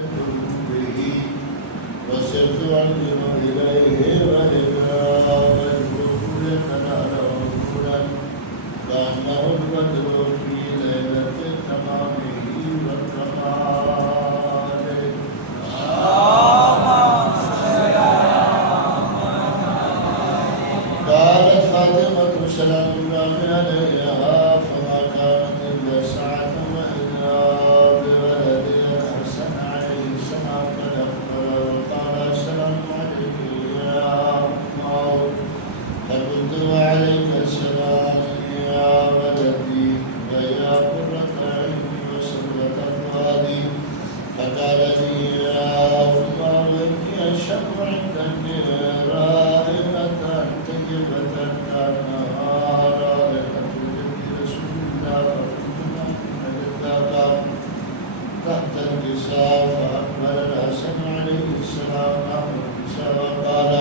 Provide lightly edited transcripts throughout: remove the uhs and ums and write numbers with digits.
به وسرت أنظر إليه وإذا وجهه يتنادى نورا كأنه البدر في ليلة تمامه والكمال. قالت فاطمة سلام الله عليها فما كانت إلا ساعة وإذا بولد الحسن عليه السلام فدخل وقال السلام عليك يا أمه فقلت وعليك السلام يا ولدي ويا قرة عيني وسرة فؤادي فقال لي يا أمه إني أشهد عندك رائحة طيبة كأنها رائحة جد رسول الله فكنت تحت الكساء فأقبل الحسن عليه السلام نحو الكساء وقال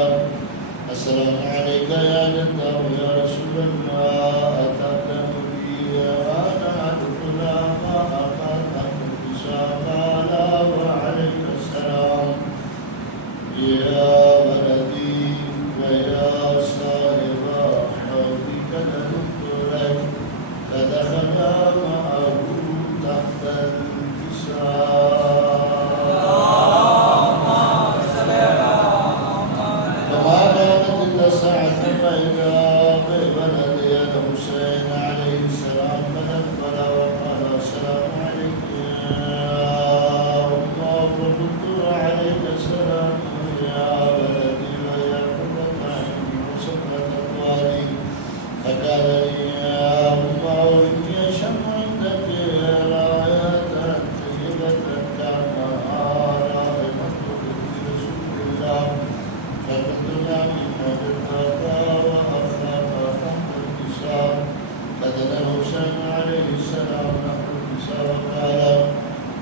السلام عليك يا جده يا رسول الله أتأذن بي وأنا أدخل ما أخذ تحت الكساء قال وعليك السلام يا ولدي ويا صاحب حوضك لذبت لك فدخلا معه تحت الكساء. فما كانت إلا ساعة فإذا بولدي الحسين عليه السلام فدخل وقال السلام عليك يا الله فقلت وعليك السلام يا ولدي ويا قرة عيني وسرة فؤادي فقال لي يا الله إني أشم عندك راية طيبة كأنها رائحة رسول الله فقلت من وجدتها وأخاف تحت الكساء فدنا الحسين عليه السلام نحو الكساء وقال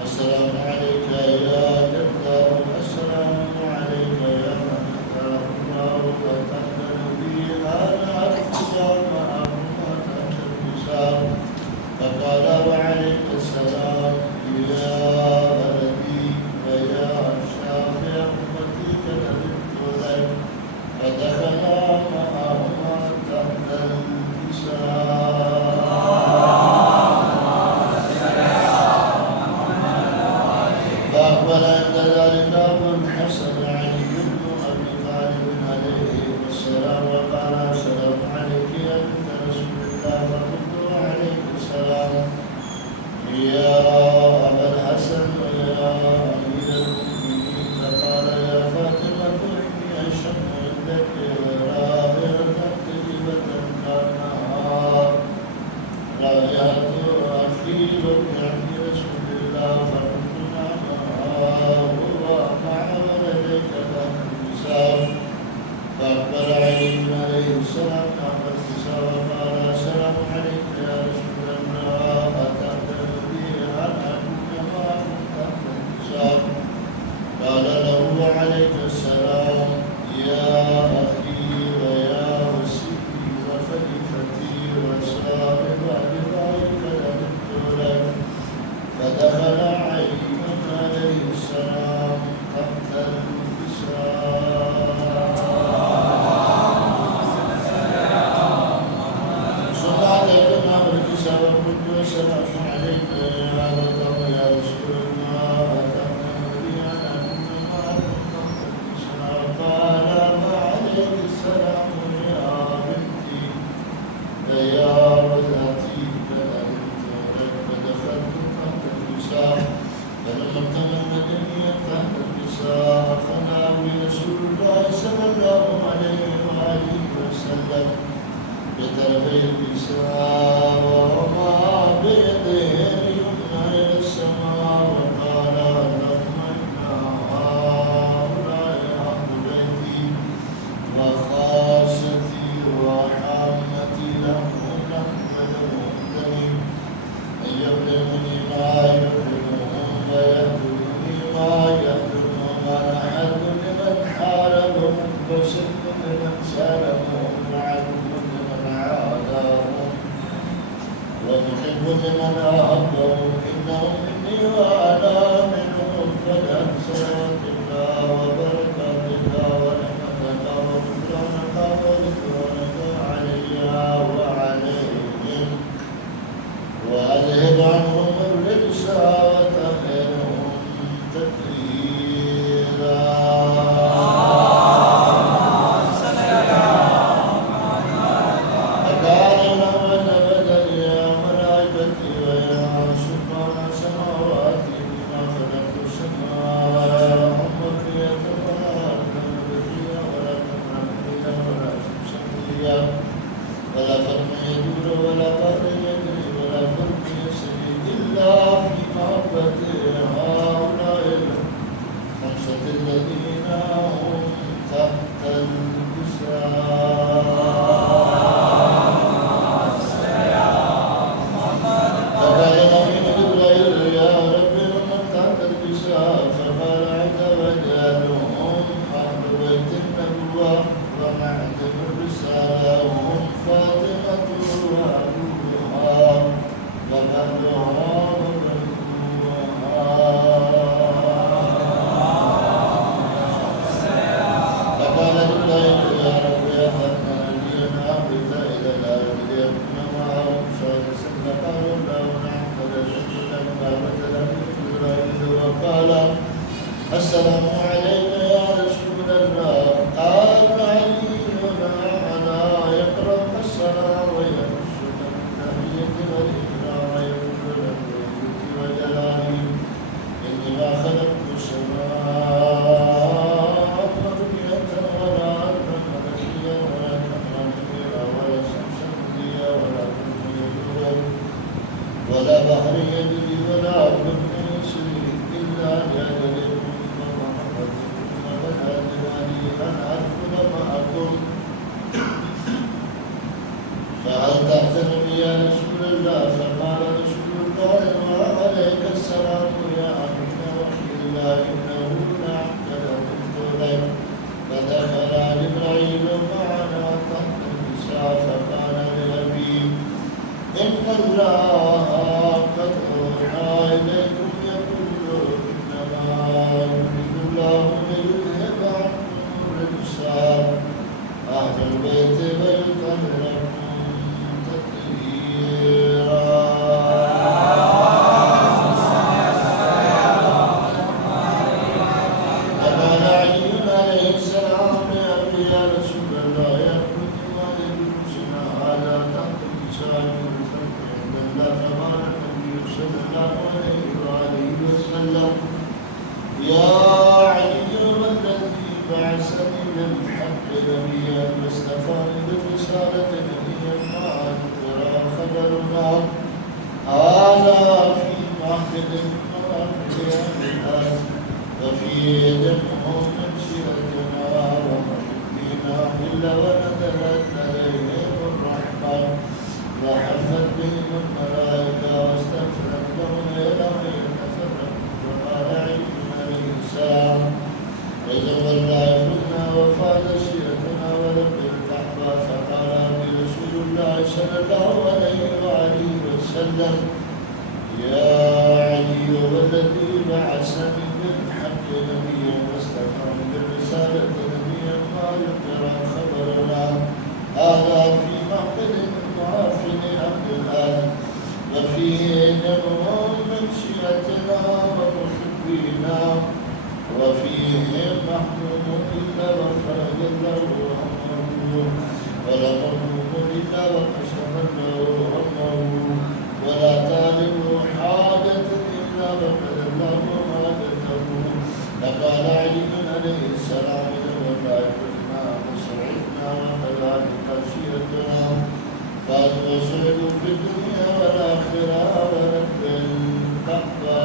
السلام عليك يا جده السلام عليك يا من أتاه الله وتأذن بي أنا أدخل معهما تحت الكساء فقال وعليك السلام يا ولدي ويا شافع أمتي كذبت لك فدخلا معهما تحت الكساء. فأقبل عند ذلك أبو الحسن علي بن أبي طالب عليه السلام وقال السلام عليك يا بنت رسول الله فقلت وعليك السلام يا أبا الحسن ويا أمير المؤمنين فقال يا فاطمة إني أشهد عندك رائحة طيبة كأنها رائحة أخي وابن عم رسول الله فقلت نعم هو مع ولديك تحت الكساء فأقبل علي عليه السلام نحو الكساء وقال السلام عليك يا رسول الله أتأذن بي أن أكون معكم تحت الكساء قال له وعليك السلام يا أخي ويا وسيلي وخليفتي وصاحب أبائك لذبت لك فدخل علي عليه السلام تحت الكساء. ثم أتيتنا بالكساء وقلت السلام عليك يا جده يا رسول الله أتأذن بي أن أكون معكم تحت الكساء قال وعليك السلام يا بنتي ويا وجهتي فأذنت لك فدخلت تحت الكساء فلما اكتملتني تحت الكساء أخذني رسول الله صلى الله عليه وآله وسلم بطرفي الكساء وهما بيده اليمنى إلى السماء وقال اللهم إن هؤلاء أهل بيتي وخاصتي وعامتي لهم نحمد مهدني أن يبلغني ما يبلغهم ويهدوني ما يهدونهم وأنا حد لمن حاربهم وسلم لمن سالمهم وعدو لمن عاداهم ومحب لمن أحبهم إنهم مني وأنا منهم السلام عليك يا رسول الله قال علي على يقرأ السلام ويرشد التحية والإكرام ويقول الوجود وجلاله إني ما خلقت السماء مرمية ولا أرضا ملكيا ولا كفرا كبيرا ولا شمسا مضيا ولا كفرا يدور ولا بحر يجري ولا أرض يسري إلا لأجل أن أدخل معكم فهل تحزن يا رسول الله فقال رسول الله وعليك السلام يا أمين وحي الله إنه لعبد قلت لك فدخل جبريل معنا تحت النساء فقال لأبي إن الله قد أوحى إليكم يقول إنما يريد الله ليذهب عنكم الرجس أهل البيت ويطهركم تطهيرا. فقال علي عليه السلام لأبي يا رسول الله يخرج ما يجلسنا على تحت النساء عند الله تبارك النبي صلى الله عليه وآله وسلم يا علي والذي بعثني بالحق نبيا واصطفاني بالرسالة نبيا ما ترى خبرنا هذا في معقد مراحلها وفي دمهم من شيرتنا ومحبينا إلا ونزلت عليهم الرحمة وحفت بهم الملائكة واستغفرت لهم إلى أن يتفرقوا فقال عليه السلام وزورنا يفرنا وفاد سيرتنا ولم الكعبة فقال لي رسول الله صلى الله عليه وآله وسلم يا علي والذي بعثني بالحق نبيا واصطفاني بالرسالة نبيا ما يقرأ خبرنا هذا في معقد معافن عبد الله وفيه نبهم من شيعتنا ومحبينا وفيه محموم إلا وخرج له أمره ولا مرموم إلا وكشف له أمره ولا طالب حاجة إلا وقد الله حاجته. فقال علي عليه السلام والله كنا وسعدنا وكذلك سيرتنا فسعدوا في الدنيا والآخرة ورب الكعبة.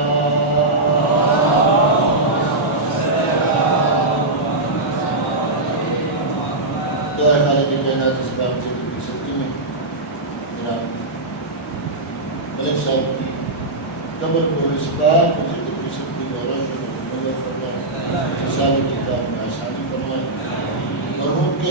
Doa hari ini dan sebab itu disebutnya dengan melesati kabar berisbat itu disebut orang yang mengajarkan kisah kita menasihati kami. Merhum ke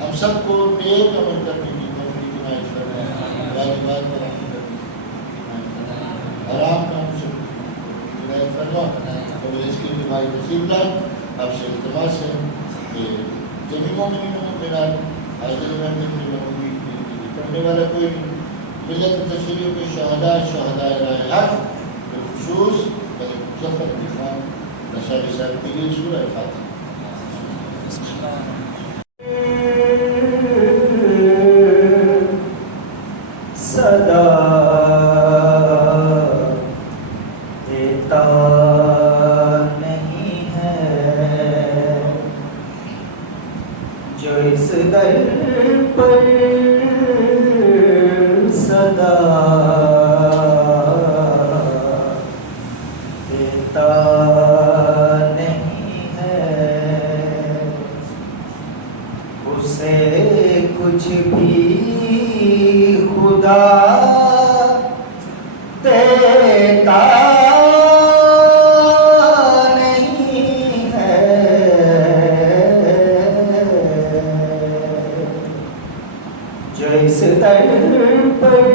ہم سب کو نیک عمل کرنے کی توفیق عنایت فرمائے، واجبات پر عمل کرنے کی توفیق عنایت فرمائے، حرام کام سے ہدایت فرما اور اس کی دماغی نصیب دار۔ آپ سے التماس ہے کہ جمی مومنین و مومنات حاضر محمد کی محمودی پڑھنے والا کوئی ملت تشریف کے شہداء الہ حق بالخصوص حضرت مظفر علی خان نشاری صاحب کے لیے سورہ فاتحہ۔ صدا دیتا نہیں ہے جو اس در پر صدا دیتا نہیں ہے، اسے کچھ بھی خدا دیتا نہیں ہے، جو اس در پر صدا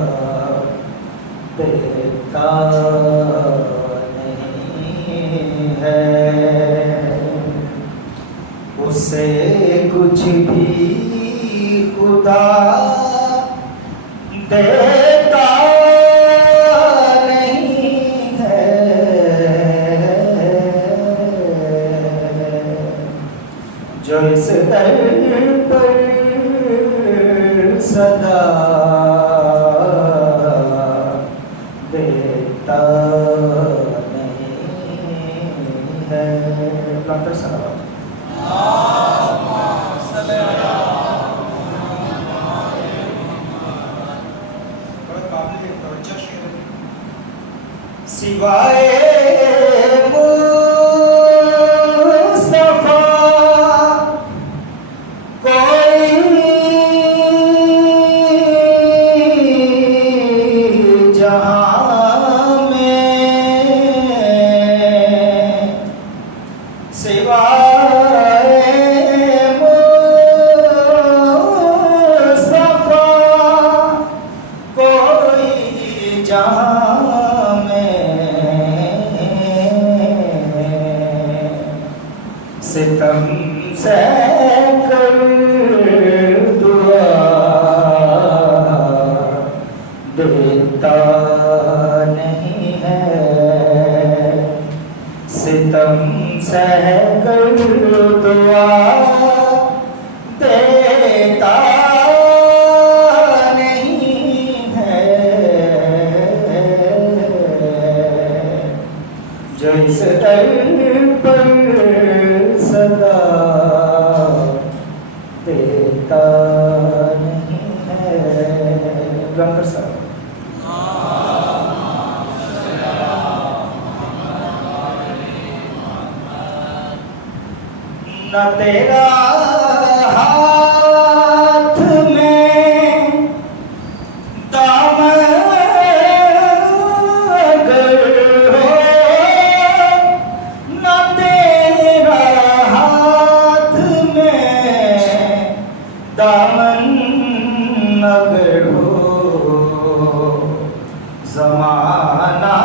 دیتا نہیں ہے، اسے کچھ بھی خدا دیتا نہیں ہے، جو اس در پر صدا دیتا نہیں ہے۔ ڈاکٹر صاحب سوائے مصطفیٰ کوئی جہاں میں، سوائے مصطفیٰ کوئی جہاں میں، ستم سے کر دعا دیتا نہیں ہے، ستم سے کر دعا دیتا نہیں ہے، جو اس در پر صدا دیتا نہیں ہے۔ ڈاکٹر صاحب نہ تیرا ہاتھ میں دامن اگر ہو، نہ تیرا ہاتھ میں دامن اگر ہو، زمانہ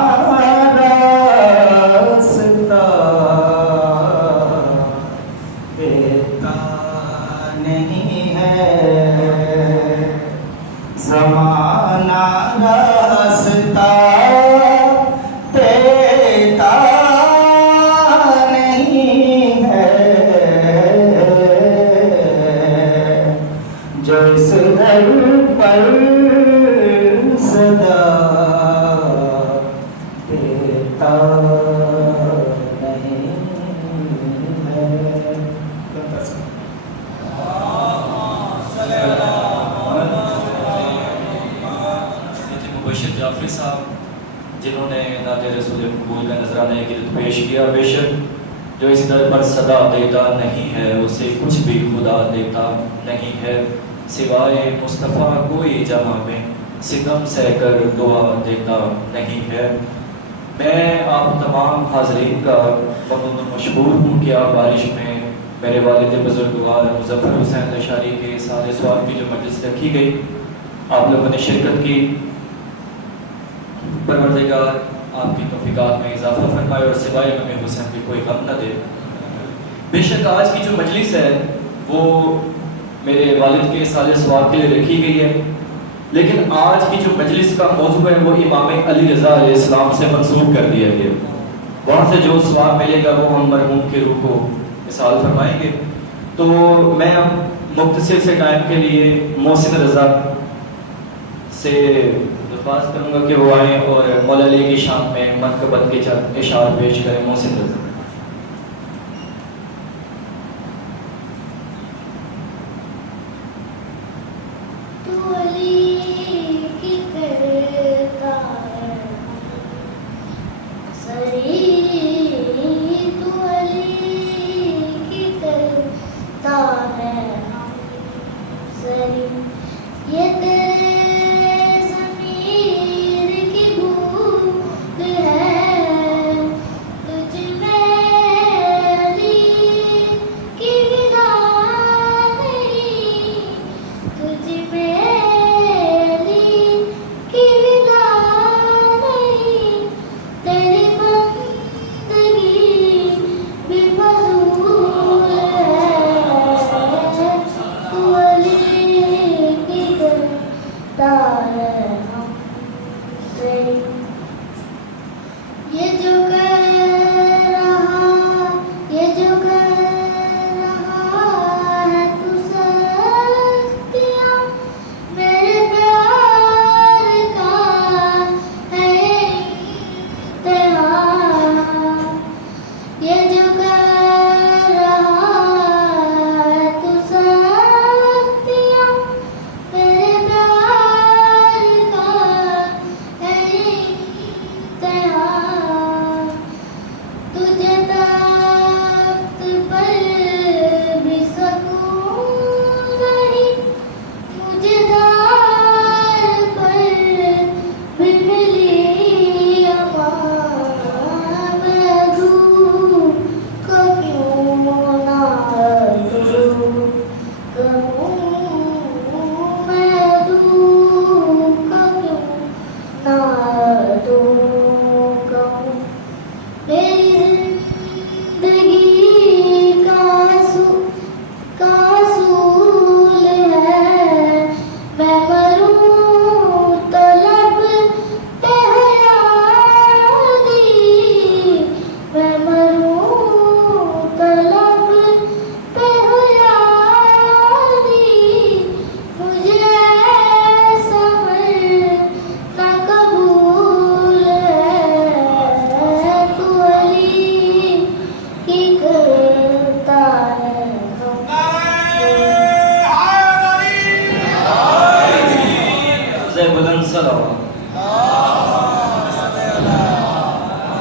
راستہ دیتا نہیں ہے، زمانہ راستہ دیتا نہیں ہے، جو اس در پر صدا دیتا نہیں ہے۔ مبشر جعفری صاحب جنہوں نے نعت رسول مقبول کا نذرانہ عقیدت پیش کیا، بے شک جو اس در پر صدا دیتا نہیں ہے، اسے کچھ بھی خدا دیتا نہیں ہے، سوائے مصطفیٰ کوئی جہاں میں ستم سہ کر دعا دیتا نہیں ہے، میں آپ تمام حاضرین کا ممنون و مشکور ہوں کہ آپ بارش میں میرے والد بزرگوار مظفر حسین اشاری کے سال سوال کی جو مجلس رکھی گئی آپ لوگوں نے شرکت کی. پروردگار آپ کی توفیقات میں اضافہ فرمائے اور سوائے امام حسین بھی کوئی غم نہ دے. بے شک آج کی جو مجلس ہے وہ میرے والد کے سال سوال کے لیے رکھی گئی ہے، لیکن آج کی جو مجلس کا موضوع ہے وہ امام علی رضا علیہ السلام سے منسوب کر دیا گیا. وہاں سے جو ثواب ملے گا وہ ہم مرحوم کی روح کو مثال فرمائیں گے. تو میں اب مختصر سے ٹائم کے لیے محسن رضا سے درخواست کروں گا کہ وہ آئیں اور مولا علی کی شان میں منقبت کے چند اشعار پیش کریں. محسن رضا.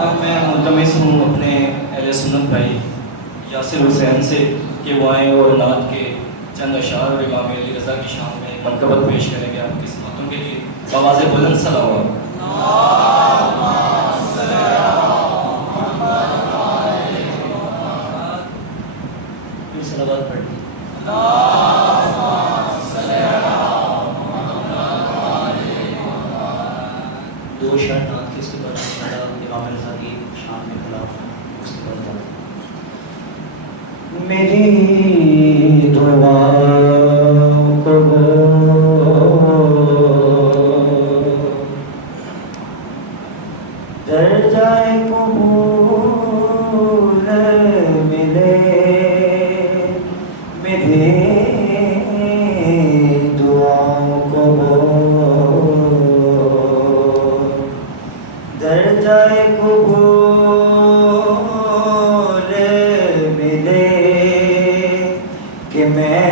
اب میں ملتمس ہوں اپنے اہل سنت بھائی یاسر حسین سے کہ وہ آئیں اور نعت کے چند اشعار اور امام علی رضا کی شان میں منقبت پیش کریں گے آپ کی سماعتوں کے لیے. بآواز بلند صلوات. صلوات پڑھیں. دو شعر نعت کے اس کے بعد امام رضا کی شان میں خلاف اس کے بعد میری دعا درجائے قبول ملے میری دعاؤں کو درجائے قبول ملے کہ میں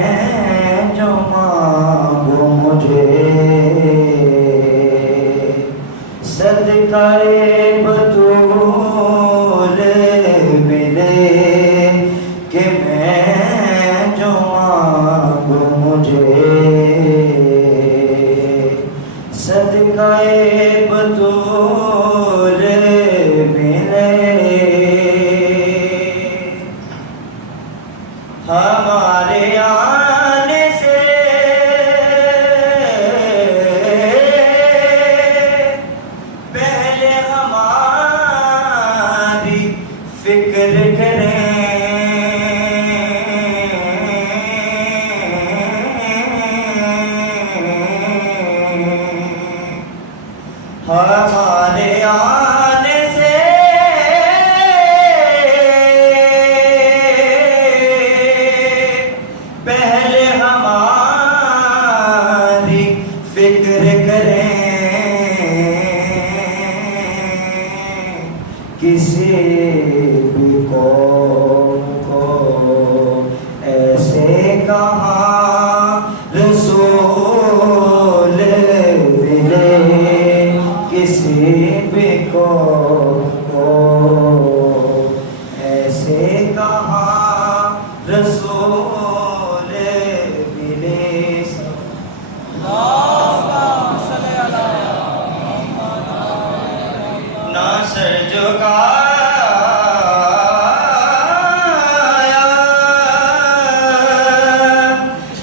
جو مانگوں مجھے صدقہ بطول ملے کہ میں جو مانگوں مجھے صدقہ بطول ہمارے آنے سے پہلے ہماری فکر کریں، کسی بھی قوم کو ایسے کہاں رسول ملے، کسی بھی قوم کو ایسے کہاں رسول ملے۔ نہ سر جھکایا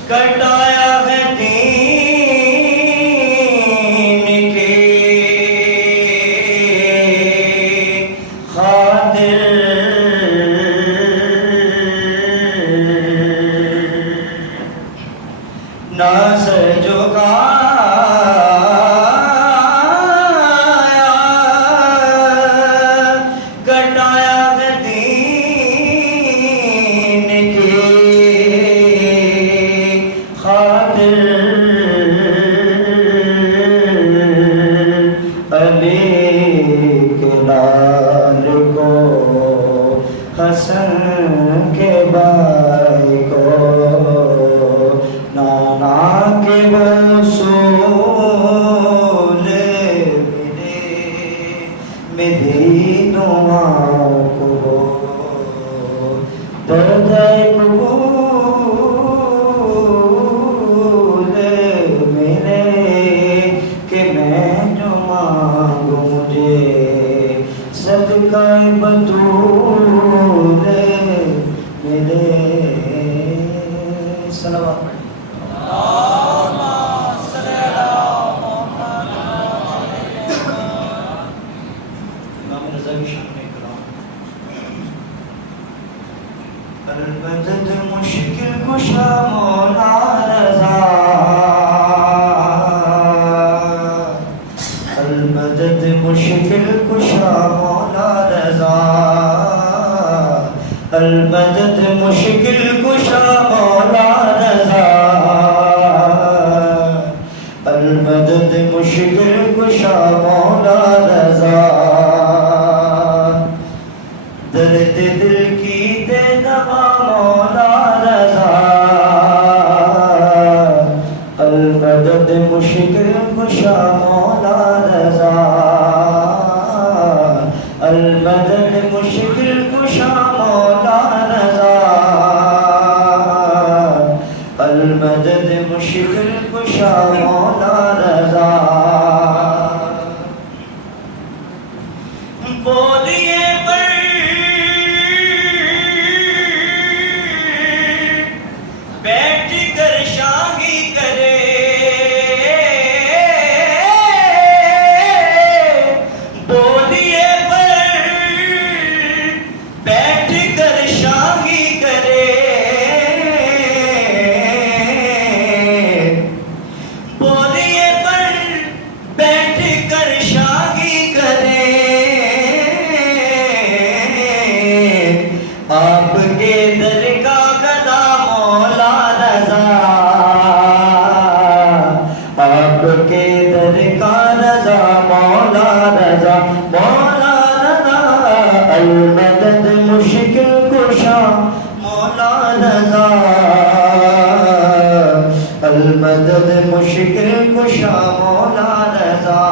کٹایا ہے دین کی خاطر، نہ سر جھکایا کٹایا ہے دین کی خاطر، علی کے لال کو حسن کے بھائی کو نانا کے وصول ملے، میری دعاؤں کو درد قبول ملے، کہ میں جو مانگوں مجھے صدقہ بطول ملے۔ صلوات پڑھیں۔ امام رضا کی شان میں کلام۔ المدد مشکل کشا مولا رضا، المدد مشکل کشا مولا رضا، المدد مشکل کشا مولا رضا، المدد مشکل کشا مولا رضا، درد دل کی دے دوا مولا رضا، المدد مشکل کشا مولا رضا، المدد مشکل کشا مولا رضا، المدد مشکل کشا مولا رضا، بولیے پر بیٹھ کر شاہی کرے، بولیے پر بیٹھ کر شاہی کرے، بولیے پر بیٹھ کر شاہی کرے، آپ کے در کا گدا مولا رضا، آپ کے در کا رضا مولا رضا، مولا رضا، المدد مشکل کشا مولا رضا، المدد مشکل کشا مولا رضا،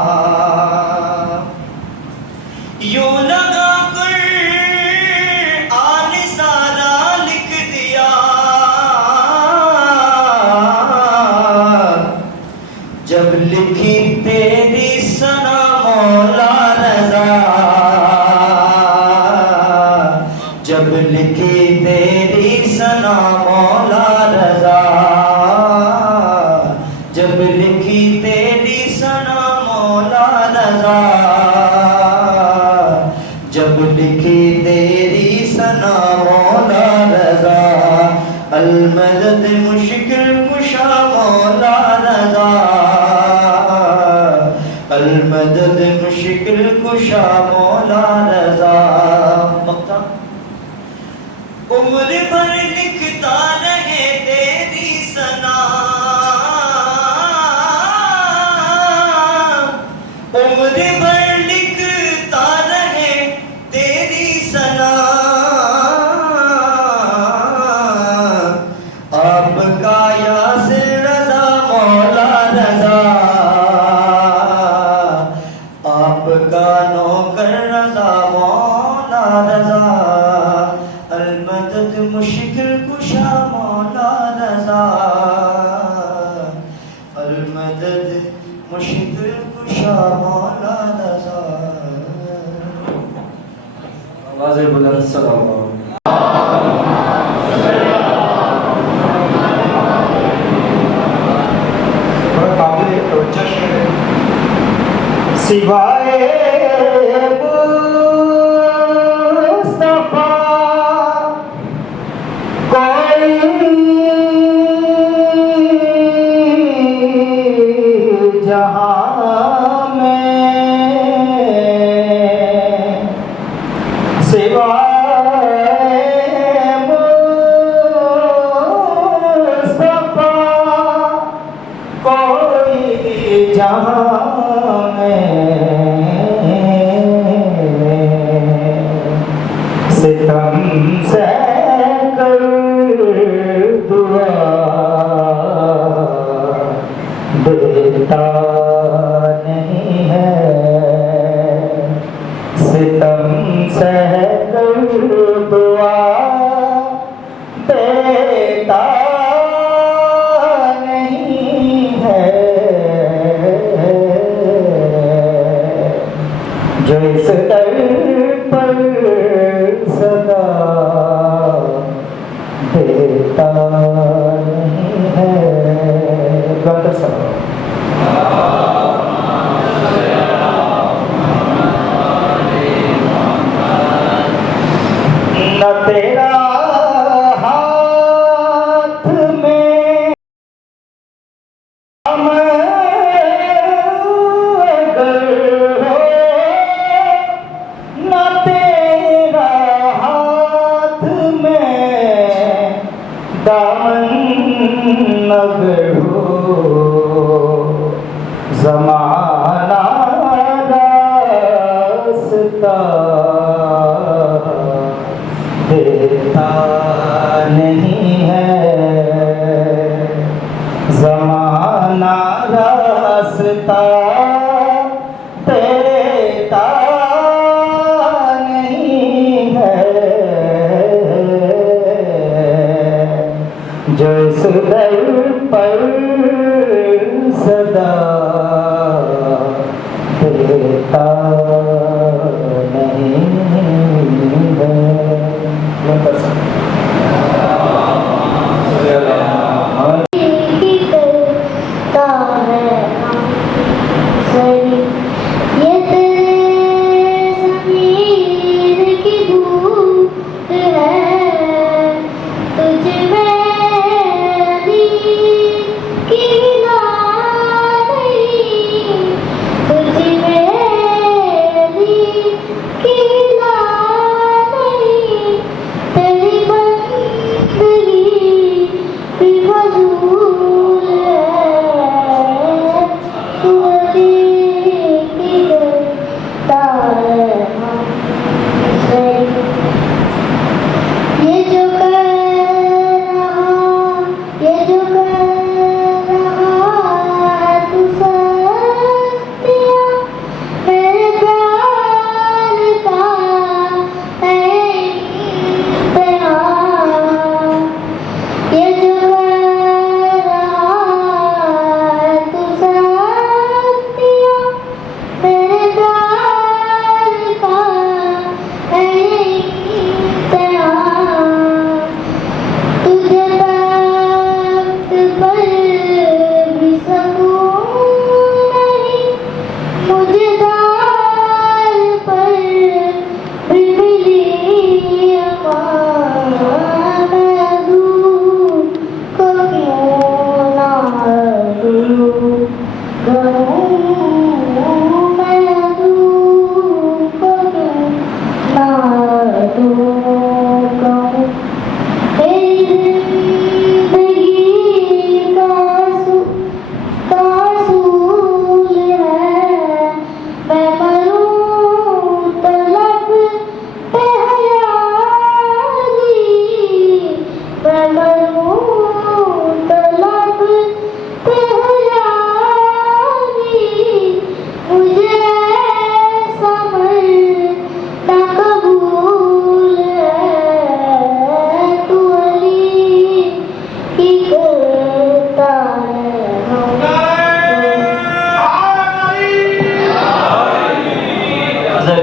یوں لگا کر آن سارا لکھ دیا، جب لکھی تیری ثنا مولا رضا، جب لکھی تیری ثنا مولا رضا، جب لکھی تیری ثنا مولا رضا، جب لکھی تیری ثنا مولا رضا، المدد مشکل کشا مولا رضا، المدد مشکل کشا مولا رضا مقتا عمر بھر لکھتا رہے تیری ثنا عمر بھر لکھتا رہے تیری ثنا آپ کا یاسر رضا مولا رضا آپ کا نوکر رضا مولا رضا المدد مشکل کشا مولا رضا المدد مشکل کشا مولا رضا آواز بلند سلام قابل توجہ شعر ہے سوائے مصطفیٰ کوئی جہاں میں سوائے مصطفیٰ کوئی جہاں میں ستم سے کر دعا دیتا نہیں ہے ستم سے کر دعا دیتا نہیں ہے جو اس در پر صدا دیتا نہیں ہے گاتا سلام نہ تیرا ہاتھ میں اگر ہو نہ تیرا ہاتھ میں دامن اگر ہو زمانہ راستہ دیتا نہیں ہے زمانہ راستہ دیتا نہیں ہے جو اس در پر صدا دیتا نہیں ہے تجھ میں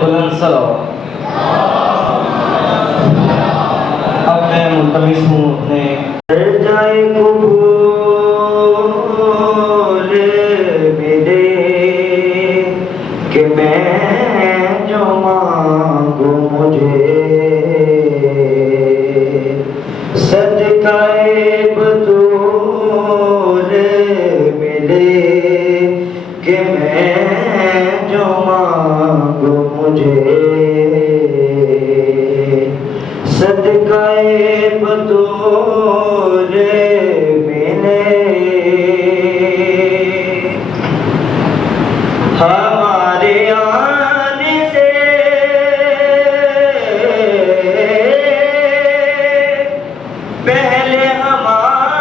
بلند صلوات. اب میں ملتمس ہوں اپنے جائے قبول ملے کہ میں جو مانگو مجھے صدقہ بطول ملے کہ میں جو مانگو مجھے صدقہ بطول ملے. ہمارے آنے سے پہلے ہماری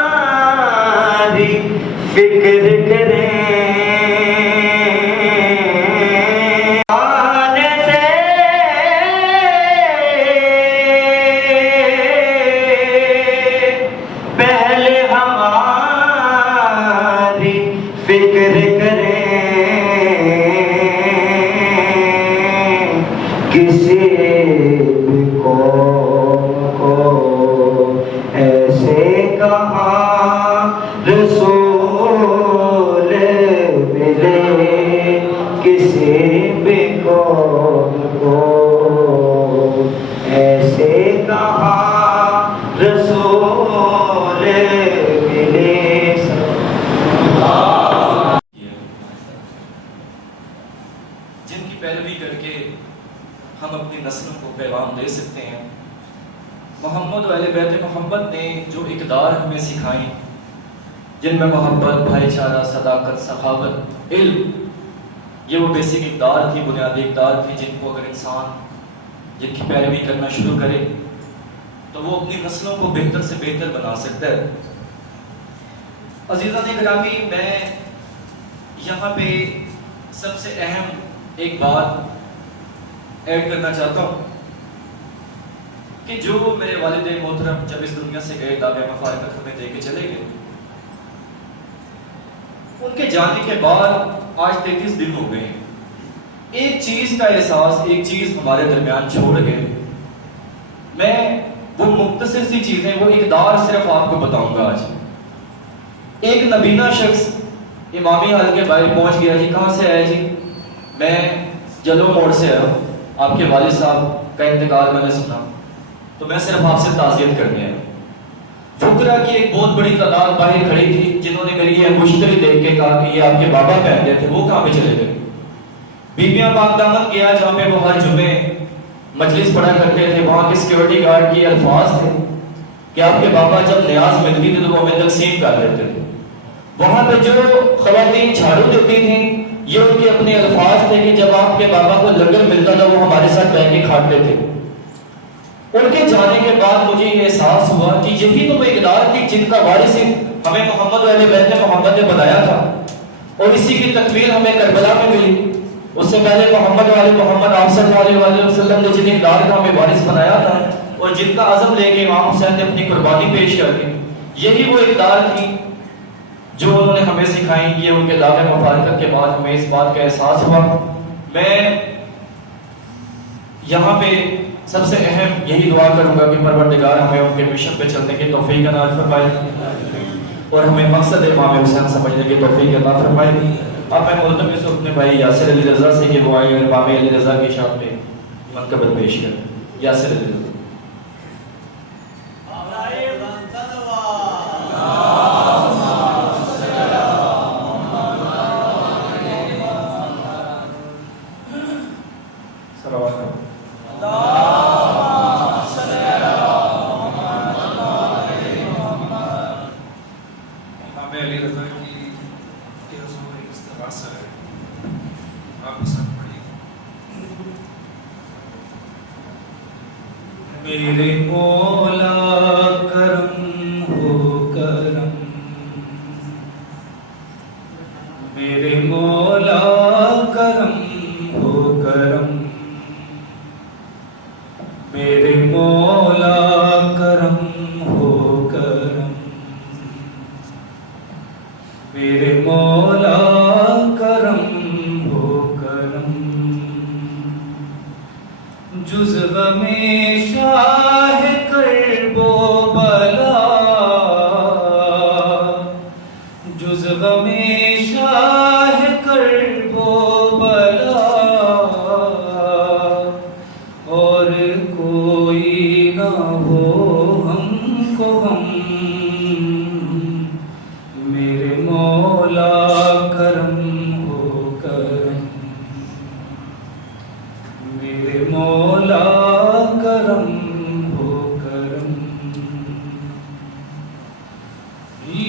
فکر کریں. آنے سے پہلے ہماری فکر کریں. کسی بھی قوم کو ایسے کہاں رسول ملے. کسی بھی قوم کو ایسے کہاں رسول ملے. جن کی پیروی کر کے ہم اپنی نسلوں کو پیغام دے سکتے ہیں. محمد و اہل بیت محمد نے جو اقدار ہمیں سکھائیں، جن میں محبت، بھائی چارہ، صداقت، سخاوت، علم، یہ وہ بیسک اقدار تھی، بنیادی اقدار تھی جن کو اگر انسان جن کی پیروی کرنا شروع کرے تو وہ اپنی نسلوں کو بہتر سے بہتر بنا سکتا ہے. عزیزان گرامی، میں یہاں پہ سب سے اہم ایک بات ایڈ کرنا چاہتا ہوں کہ جو میرے والد محترم جب اس دنیا سے گئے، دعویٰ مفارقت ہمیں دے کے چلے گئے، ان کے جانے کے بعد آج 33 دن ہو گئے ہیں. ایک چیز کا احساس، ایک چیز ہمارے درمیان چھوڑ گئے. میں وہ مختصر سی چیزیں، وہ اقدار صرف آپ کو بتاؤں گا آج. ایک نبینا شخص امامی حال کے باہر پہنچ گیا. جی کہاں سے آیا؟ جی میں جلو موڑ سے آیا ہوں، آپ کے والد صاحب کا انتقال میں نے سنا، تو میں صرف آپ سے تعزیت کرنے آیا. فقراء کی ایک بہت بڑی تعداد باہر کھڑی تھی جنہوں نے میری یہ مشتری دیکھ کے کہا کہ یہ آپ کے بابا پہنتے تھے، وہ کہاں پہ چلے گئے؟ بیبیاں پاک دامن گیا جہاں پہ وہ ہر جمعے مجلس پڑھا کرتے تھے. وہاں کے سیکورٹی گارڈ کی الفاظ تھے کہ آپ کے بابا جب نیاز ملتی تھی تو وہ ہمیں تقسیم کر دیتے تھے. وہاں پہ جو خواتین جھاڑو دیتی تھیں، یہ ان کے اپنے الفاظ تھے کہ جب آپ کے بابا کو لنگر ملتا تھا وہ ہمارے ساتھ بیٹھ کے کھاتے تھے. ان کے جانے کے بعد مجھے یہ احساس ہوا کہ یہی تو وہ اقدار تھی جن کا وارث ہمیں محمد و اہل بیت محمد نے بنایا تھا، اور اسی کی تکمیل ہمیں کربلا میں ملی. اس سے پہلے محمد و اہل محمد آپ صلی اللہ علیہ وسلم نے جن اقدار کا ہمیں وارث بنایا تھا اور جن کا عزم لے کے امام حسین نے اپنی قربانی پیش کر دی، یہی وہ اقدار تھی جو انہوں نے ہمیں سکھائیں. یہ ان کے دعوے مفارقت کے بعد ہمیں اس بات کا احساس ہوا. میں یہاں پہ سب سے اہم یہی دعا کروں گا کہ پروردگار ہمیں ان کے مشن پہ چلنے کی توفیق عطا فرمائے اور ہمیں مقصد امام حسین سمجھنے کی توفیق عطا فرمائے. اب میں ملتمس ہوں اپنے بھائی یاسر علی رضا سے کہ وہ آئے اور امام علی رضا کی شان میں منقبت پیش کریں. یاسر علی رضا. میرے مولا کرم ہو کرم، میرے مولا کرم ہو کرم، میرے مولا کرم ہو کرم، میرے مولا کرم ہو کرم. جز غم شاہ کرب و بلا، جز غم شاہ کرب و بلا، اور کوئی نہ ہو ہم کو ہم، میرے مولا کرم ہو کرم، میرے مولا کرم ہو کرم،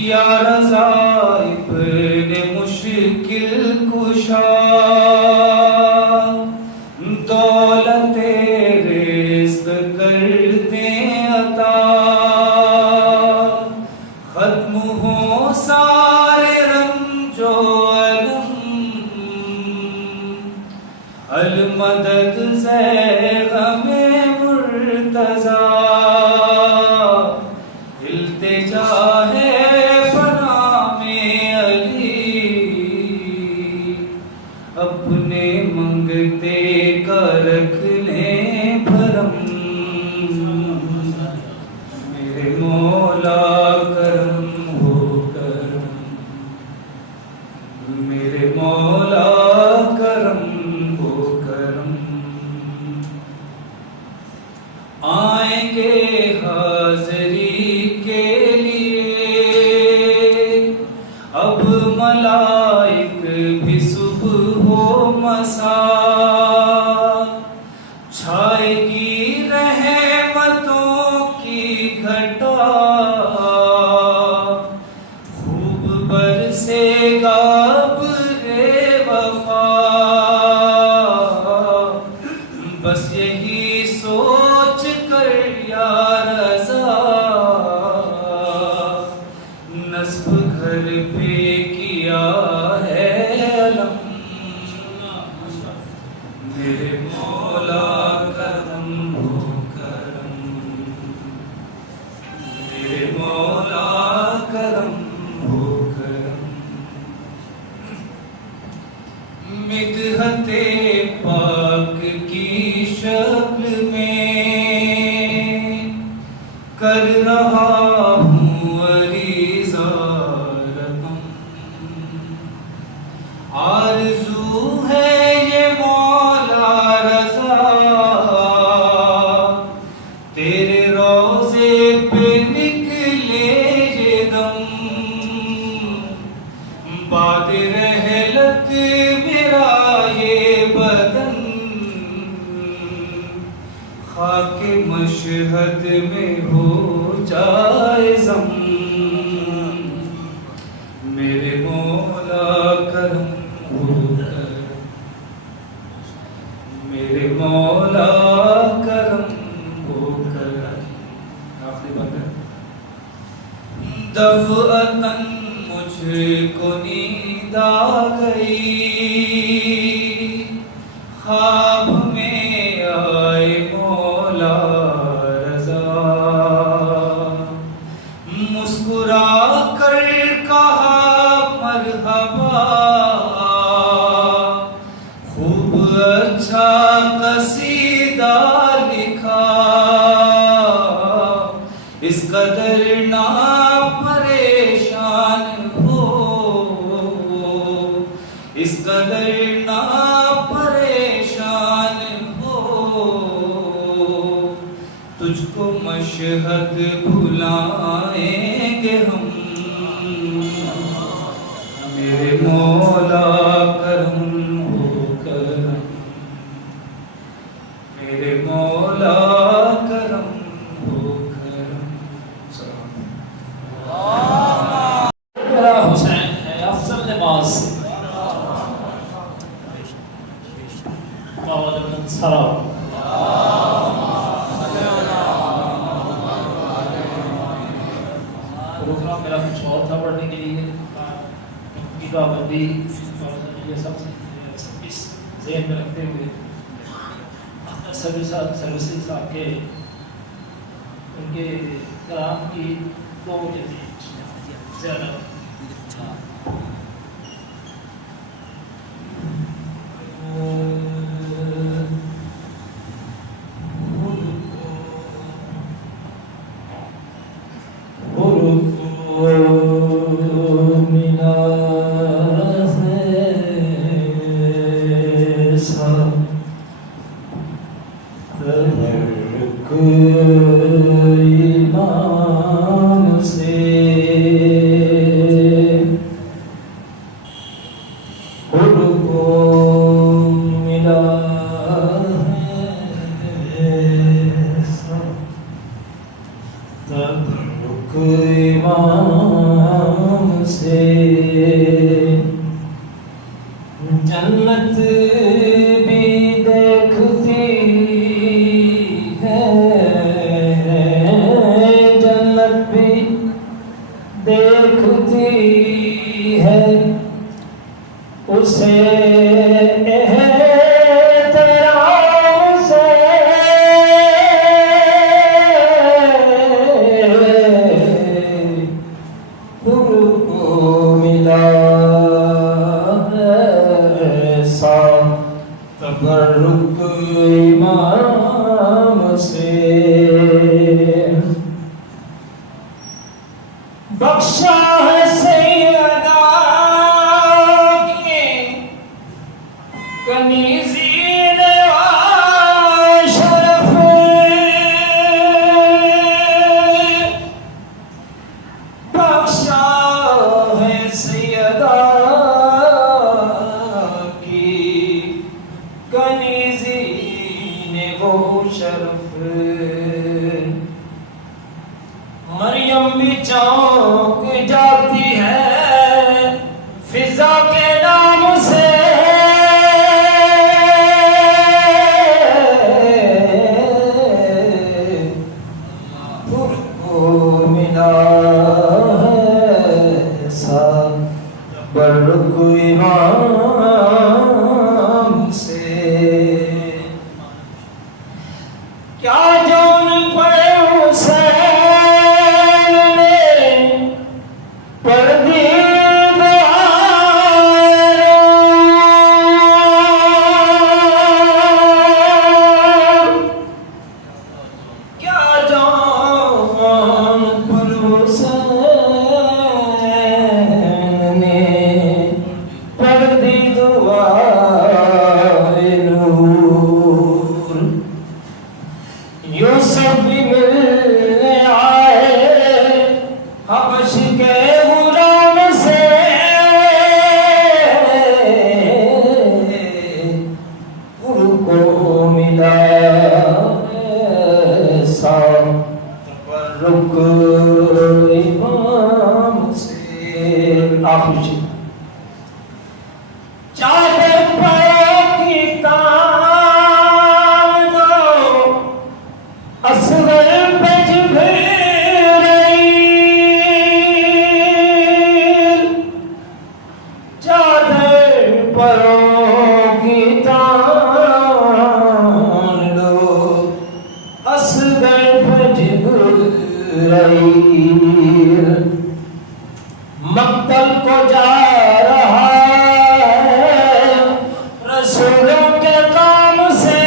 یا رضا ابن مشکل کشا، دولت رزق کر دیں عطا، ختم ہو سارے رنج و الم، المدد سے غم مرتضی، التجا ہے بنام علی، اپنے منگتے کا رکھ لیں بھرم، میرے مولا کرم ہو کرم، میرے مولا کرم ہو کرم، آئیں گے حاضری کے لیے اب ملائک بھی صبح و مساء، چھائے گی رحمتوں کی گھٹا، خوب برسے گا ابر وفا، بس یہی سوچ کر یا رضا، نصب گھر پہ کیا ہے علم، میرے مولا کرم ہو کرم، میرے مولا کرم ہو کرم، مدحت پاک کی شکل میں کر رہا ہوں عریضہ رقم، آرزو ہے یہ مولا رضا، تیرے روضے پہ نکلے یہ دم، باد رحلت میرا یہ بدن، خاک مشہد میں ہو جائے ضم، میرے مولا کرم ہو کرم، میرے مولا کرم ہو کرم، آخری بات ہے، دفعتاً مجھ کو نیند آ گئی، خواب میں آئے مولا رضا، مسکرا کر کہا مرحبا، خوب اچھا قصیدہ لکھا، اس قدر نہ پریشان ہو، اس قدر نہ پریشان ہو، تجھ کو مشہد بھلائیں گے ہم، میرے مولا کرم ہو کرم، میرے مولا کرم ہو کرم، سلام۔ میرا حسین ہے افضل لباس سلام، رکنا میرا کچھ اور تھا پڑھنے کے لیے، کی پابندی یہ سب اس ذہن میں رکھتے ہوئے سروسز صاحب کے ان کے کلام کی دو زیادہ ایسا تحرک ایمان سے خود کو ملا ہے ایسا تحرک ایمان سے جنت بھی دیکھتی ہے، جنت بھی دیکھتی ہے، اسے احترام سے خود کو ملا ایسا تبرک امام سے بخشا ہے سیدہ کی کنیزی شرف، بخشا ہے سیدہ کی کنیزی نے وہ شرف، مریم بھی چونک جاتی ہے فضا کے نام سے، خود کو ملا ہے ایسا تبرک امام سے، کیا جان پڑے حسین نے پردید کیا جان پر حسین نے پردید نور، یوسف بھی ملنے آئے حبش کے غلام سے، ان کو ملا ایسا تبرک امام سے، آخر چادر پاؤں کی تان دو اصغر پہ جبریل، چادر پروں کی تان دو اصغر پہ جبریل، مقتل کو جا رہا ہے رسولوں کے کام سے،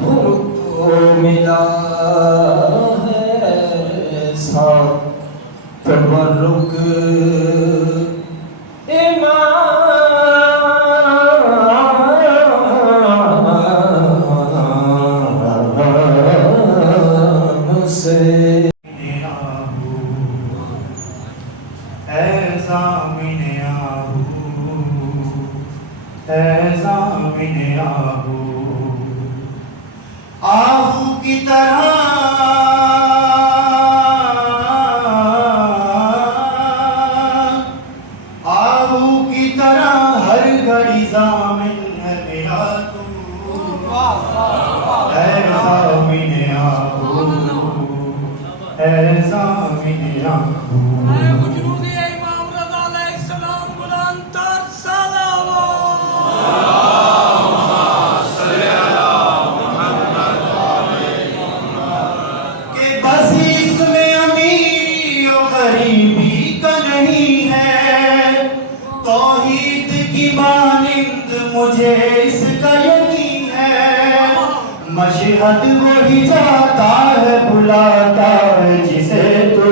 خود کو ملا ہے ایسا تبرک امام سے، آہو کی طرح آہو کی طرح ہر گھڑی ضامن ہے میرا تو، اے ضامن آہو، اے ضامن آہو، مجھے اس کا یقین ہے، مشہد وہی جاتا ہے بلاتا ہے جسے تو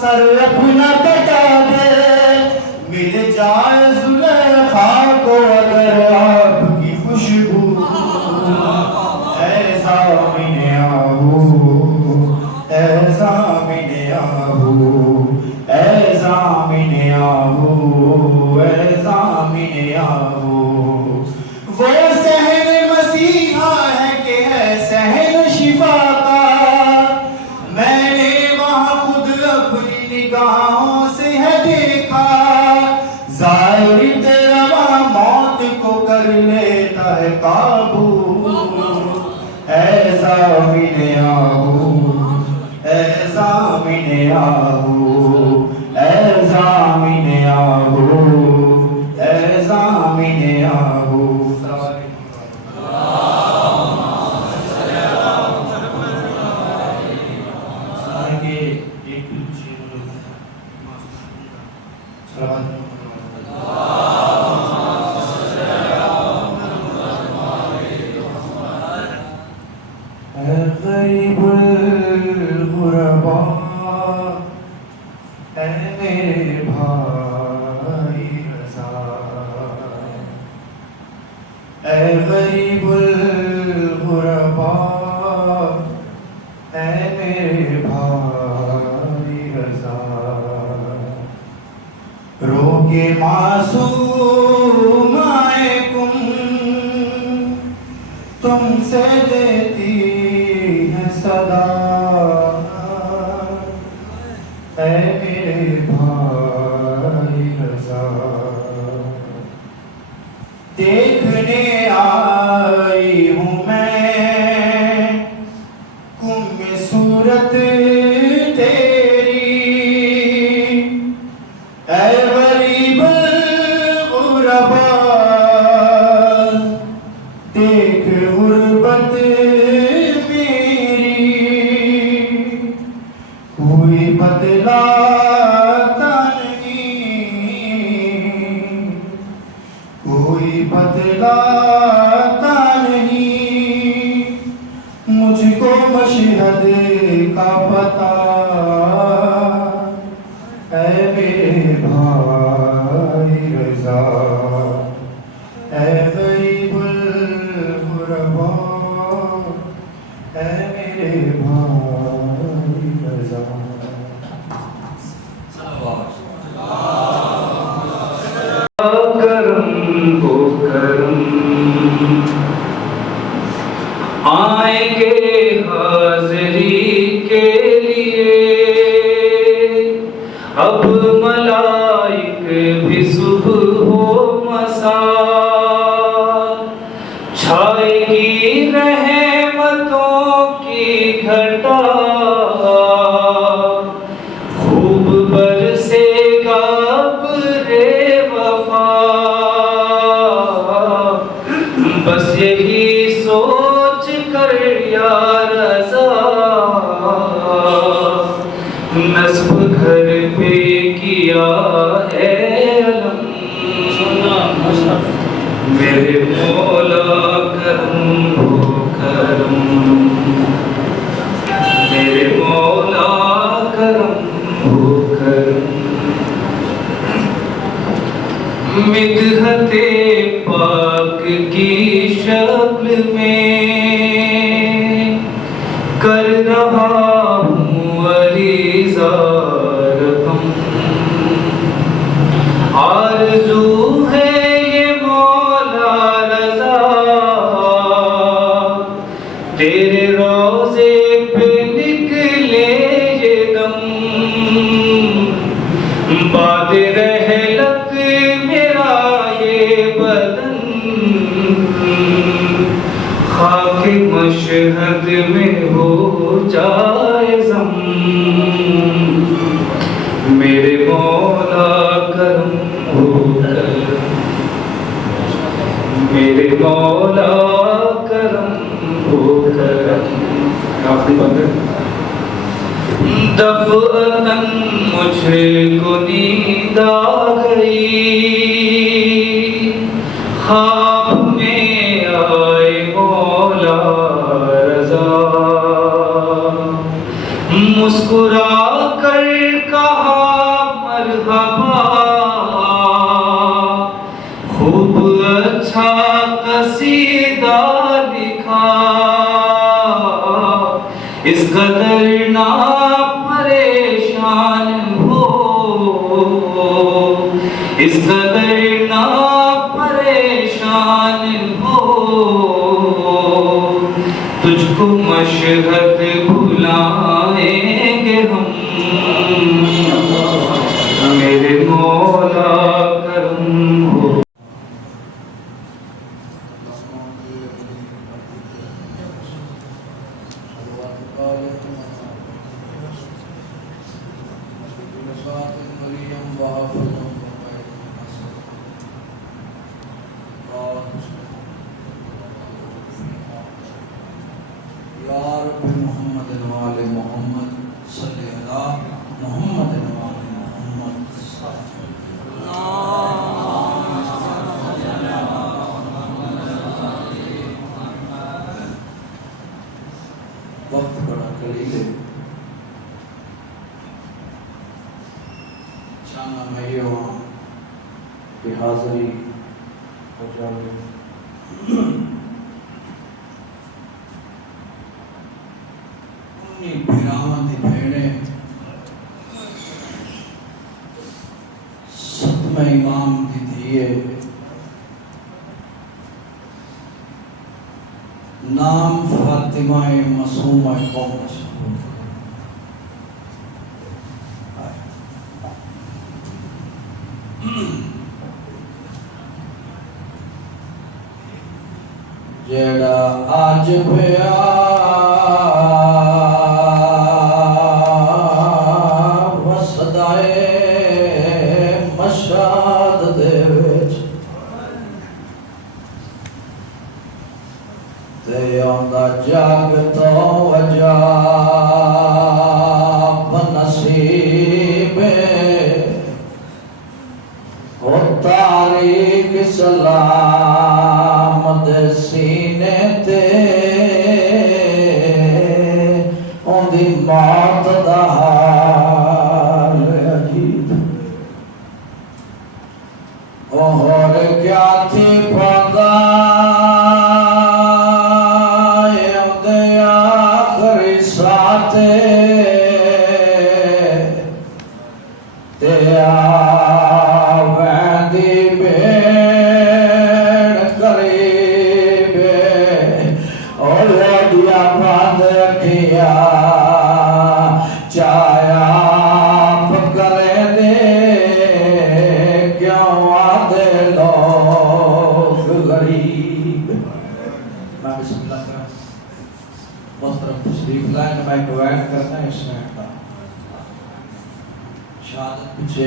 سر اپنا کٹا دے، مل جائے زلیخا کو اگر آپ کی خوشبو، اے زامن آہو، اے زامن آہو، اے زامن آہو، اے زامن آہو، وہ صحن مسیحا ہے کہ ہے صحن شفا کا، میں نے وہاں خود اپنی نگاہوں سے ہے دیکھا، ظاہر تیرا موت کو کر لیتا ہے قابو، اے زامن آہو، اے زامن آہو، اے زامن آہو، اے زامن آہو۔ اے غریب الغرباء، اے میرے بھائی رضا، اے غریب الغرباء، اے میرے بھائی رضا، رو کے معصوم آئے تم سے دیتی ہے صدا، اے میرے بھائی رضا، دیکھنے آئی ہوں میں کم صورت تیری، اے غریب الغرباء، دیکھ غربت میری، کوئی بتلاتا نہیں، کوئی بتلاتا نہیں مجھ کو مشہد کا پتہ، اے میرے بھائی رضا، اے غریب الغرباء، اے میرے بھائی رضا۔ کرم کو کرم، آئیں گے حاضری کے لیے، اب ملائک بھی صبح و مساء، چھائے گی رحمتوں کی گھٹا، خوب برسے گا ابر وفا، بس یہی سوچ کر یا رضا، نصب گھر پہ کیا ہے علم، میرے مولا کرم ہو کرم، میرے مولا کرم ہو کرم، مدحت پاک کی شکل میں کر رہا ہوں عریضہ رقم، آرزو ہے یہ مولا رضا، تیرے روضے پہ نکلے یہ دم، باد رحلت میرا یہ بدن، خاک مشہد میں ہو جائے ضم، میرے مولا کرم ہو کرم، میرے مولا کرم ہو کرم۔ آخری بات ہے، دفعتاً مجھے کو نیند آ گئی، خواب میں آئے مولا رضا، مسکرا کر کہا اس قدر نہ پریشان ہو، اس قدر نہ پریشان ہو، تجھ کو مشہد بھلائیں گے ہم، میرے مولا کرم ہو۔ یا رب محمد وآل محمد صلی اللہ محمد وآل محمد وقت بڑا قلیل ہے، چانا بھائیوں کی حاضری ہو جائے۔ بھیراواں دی بھیڑے ستمہ امام دی دھیے، نام فاطمہ معصومہ قوم مشہور۔ جیڑا آج پیا جاگ تو عجاب نصیب ہو، تاریخ سلام دے سینے تے ان دی موت دا حال عجیب۔ اور کیا تھی پاندہ میں گوائن کرنا ہے اس میں کا شہادت پیچھے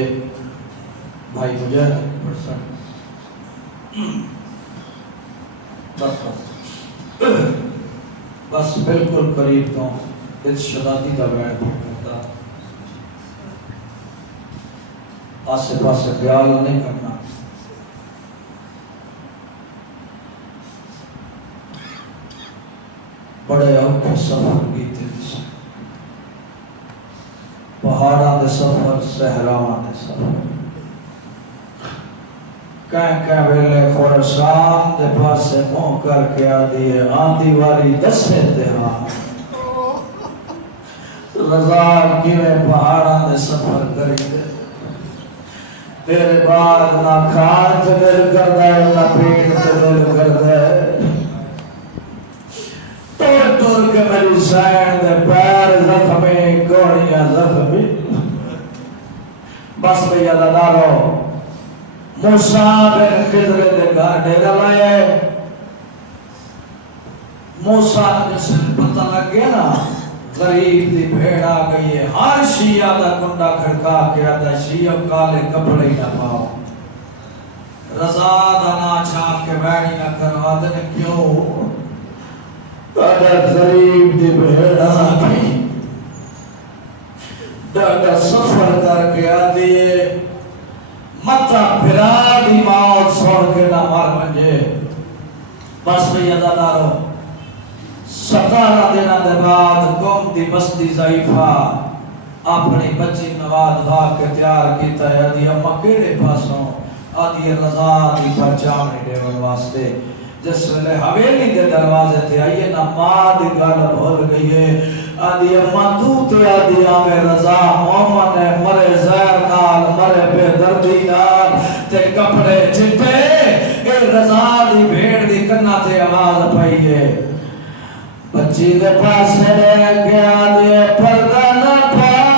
بھائی مجاہد پرسن بس بالکل قریب تو اس شہادتی کا بیان کرتا، آسے پاسے خیال نہیں کرنا۔ بڑے اوکھے سفر کیتے پہاڑاں دے سفر، صحراواں دے سفر، کہیں ویلے خورشان دے پاسے منہ کر کے آدھی ہے آندھی واری دسے تے ہاں رضا کیویں پہاڑاں دے سفر کری دے، تیرے بعد نہ کھان تے دل کردہ ہے نہ پیٹ تے دل کردہ ہے، ٹور کے میری سائن دے پیر زخمی گوڑیاں زخمی۔ بس بھئی اللہ دارو موسیٰ بن خضر دے گھر ڈیرہ لائے، موسیٰ نے سے پتہ لگ گیا نا غریب دی بھیڑ آ گئی ہے، ہر شیعہ دا کنڈا کھڑکا کے آتا ہے شیعہ کالے کپڑے نہ پاؤ، رضا دا نا چھاپ کے بیڑی نہ کروا دنے کیوں؟ اگر غریب دی بھیڑ آ گئی ڈاکہ سفر کر کے آتی ہے مطا پھرا دی موت سوڑ کے نہ مار منجے۔ بس بھئی ادادارو 17 دنہ دے بعد قوم دی بستی ضعیفہ اپنی بچی نواد بھاگ کے تیار کیتا ہے، آدھی اممہ کیڑے پاسوں، آدھی رضا دی پرچامنی دیوان واسطے، جس ویلے حویلی دے دروازے تھے آئیے نا ماں دی گالا بھول گئی ہے، آدھی اما تو تے آدھی آمیں رضا مومن ہے مرے زہر نال مرے بے دردی نال تے کپڑے چٹے اے رضا دی بھیڑ دی کنا تے آواز پائی ہے بچی دے پاس رہ گیا دے پردہ نہ پا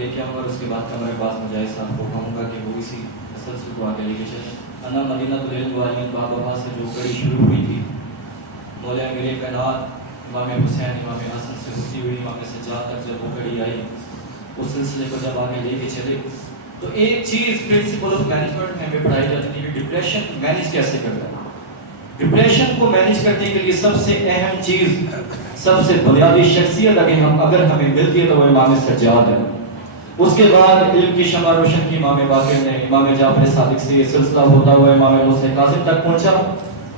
لے کے آؤں گا اور اس کے بعد کمرے پاس مجاہد صاحب کو کہوں گا کہ وہ اسی تسلسل کو آگے لے کے چلیں. انا مدینہ العلم والی بابا سے جو کڑی شروع ہوئی تھی مولا میرے کائنات امام حسین امام حسن سے ہوتی ہوئی امام سجاد تک جب وہ کڑی آئی اس سلسلے کو جب آگے لے کے چلے تو ایک چیز پرنسپل آف مینجمنٹ میں ہمیں پڑھائی جاتی ہے کہ ڈپریشن مینیج کیسے کرنا ہے. ڈپریشن کو مینیج کرنے کے لیے سب سے اہم چیز سب سے بنیادی شخصیت اگر ہمیں ملتی ہے تو وہ امام سجاد ہے. اس کے بعد علم کی شمع روشن کی امام باقر نے امام جعفر صادق سے یہ سلسلہ ہوتا ہوا امام موسیٰ کاظم تک پہنچا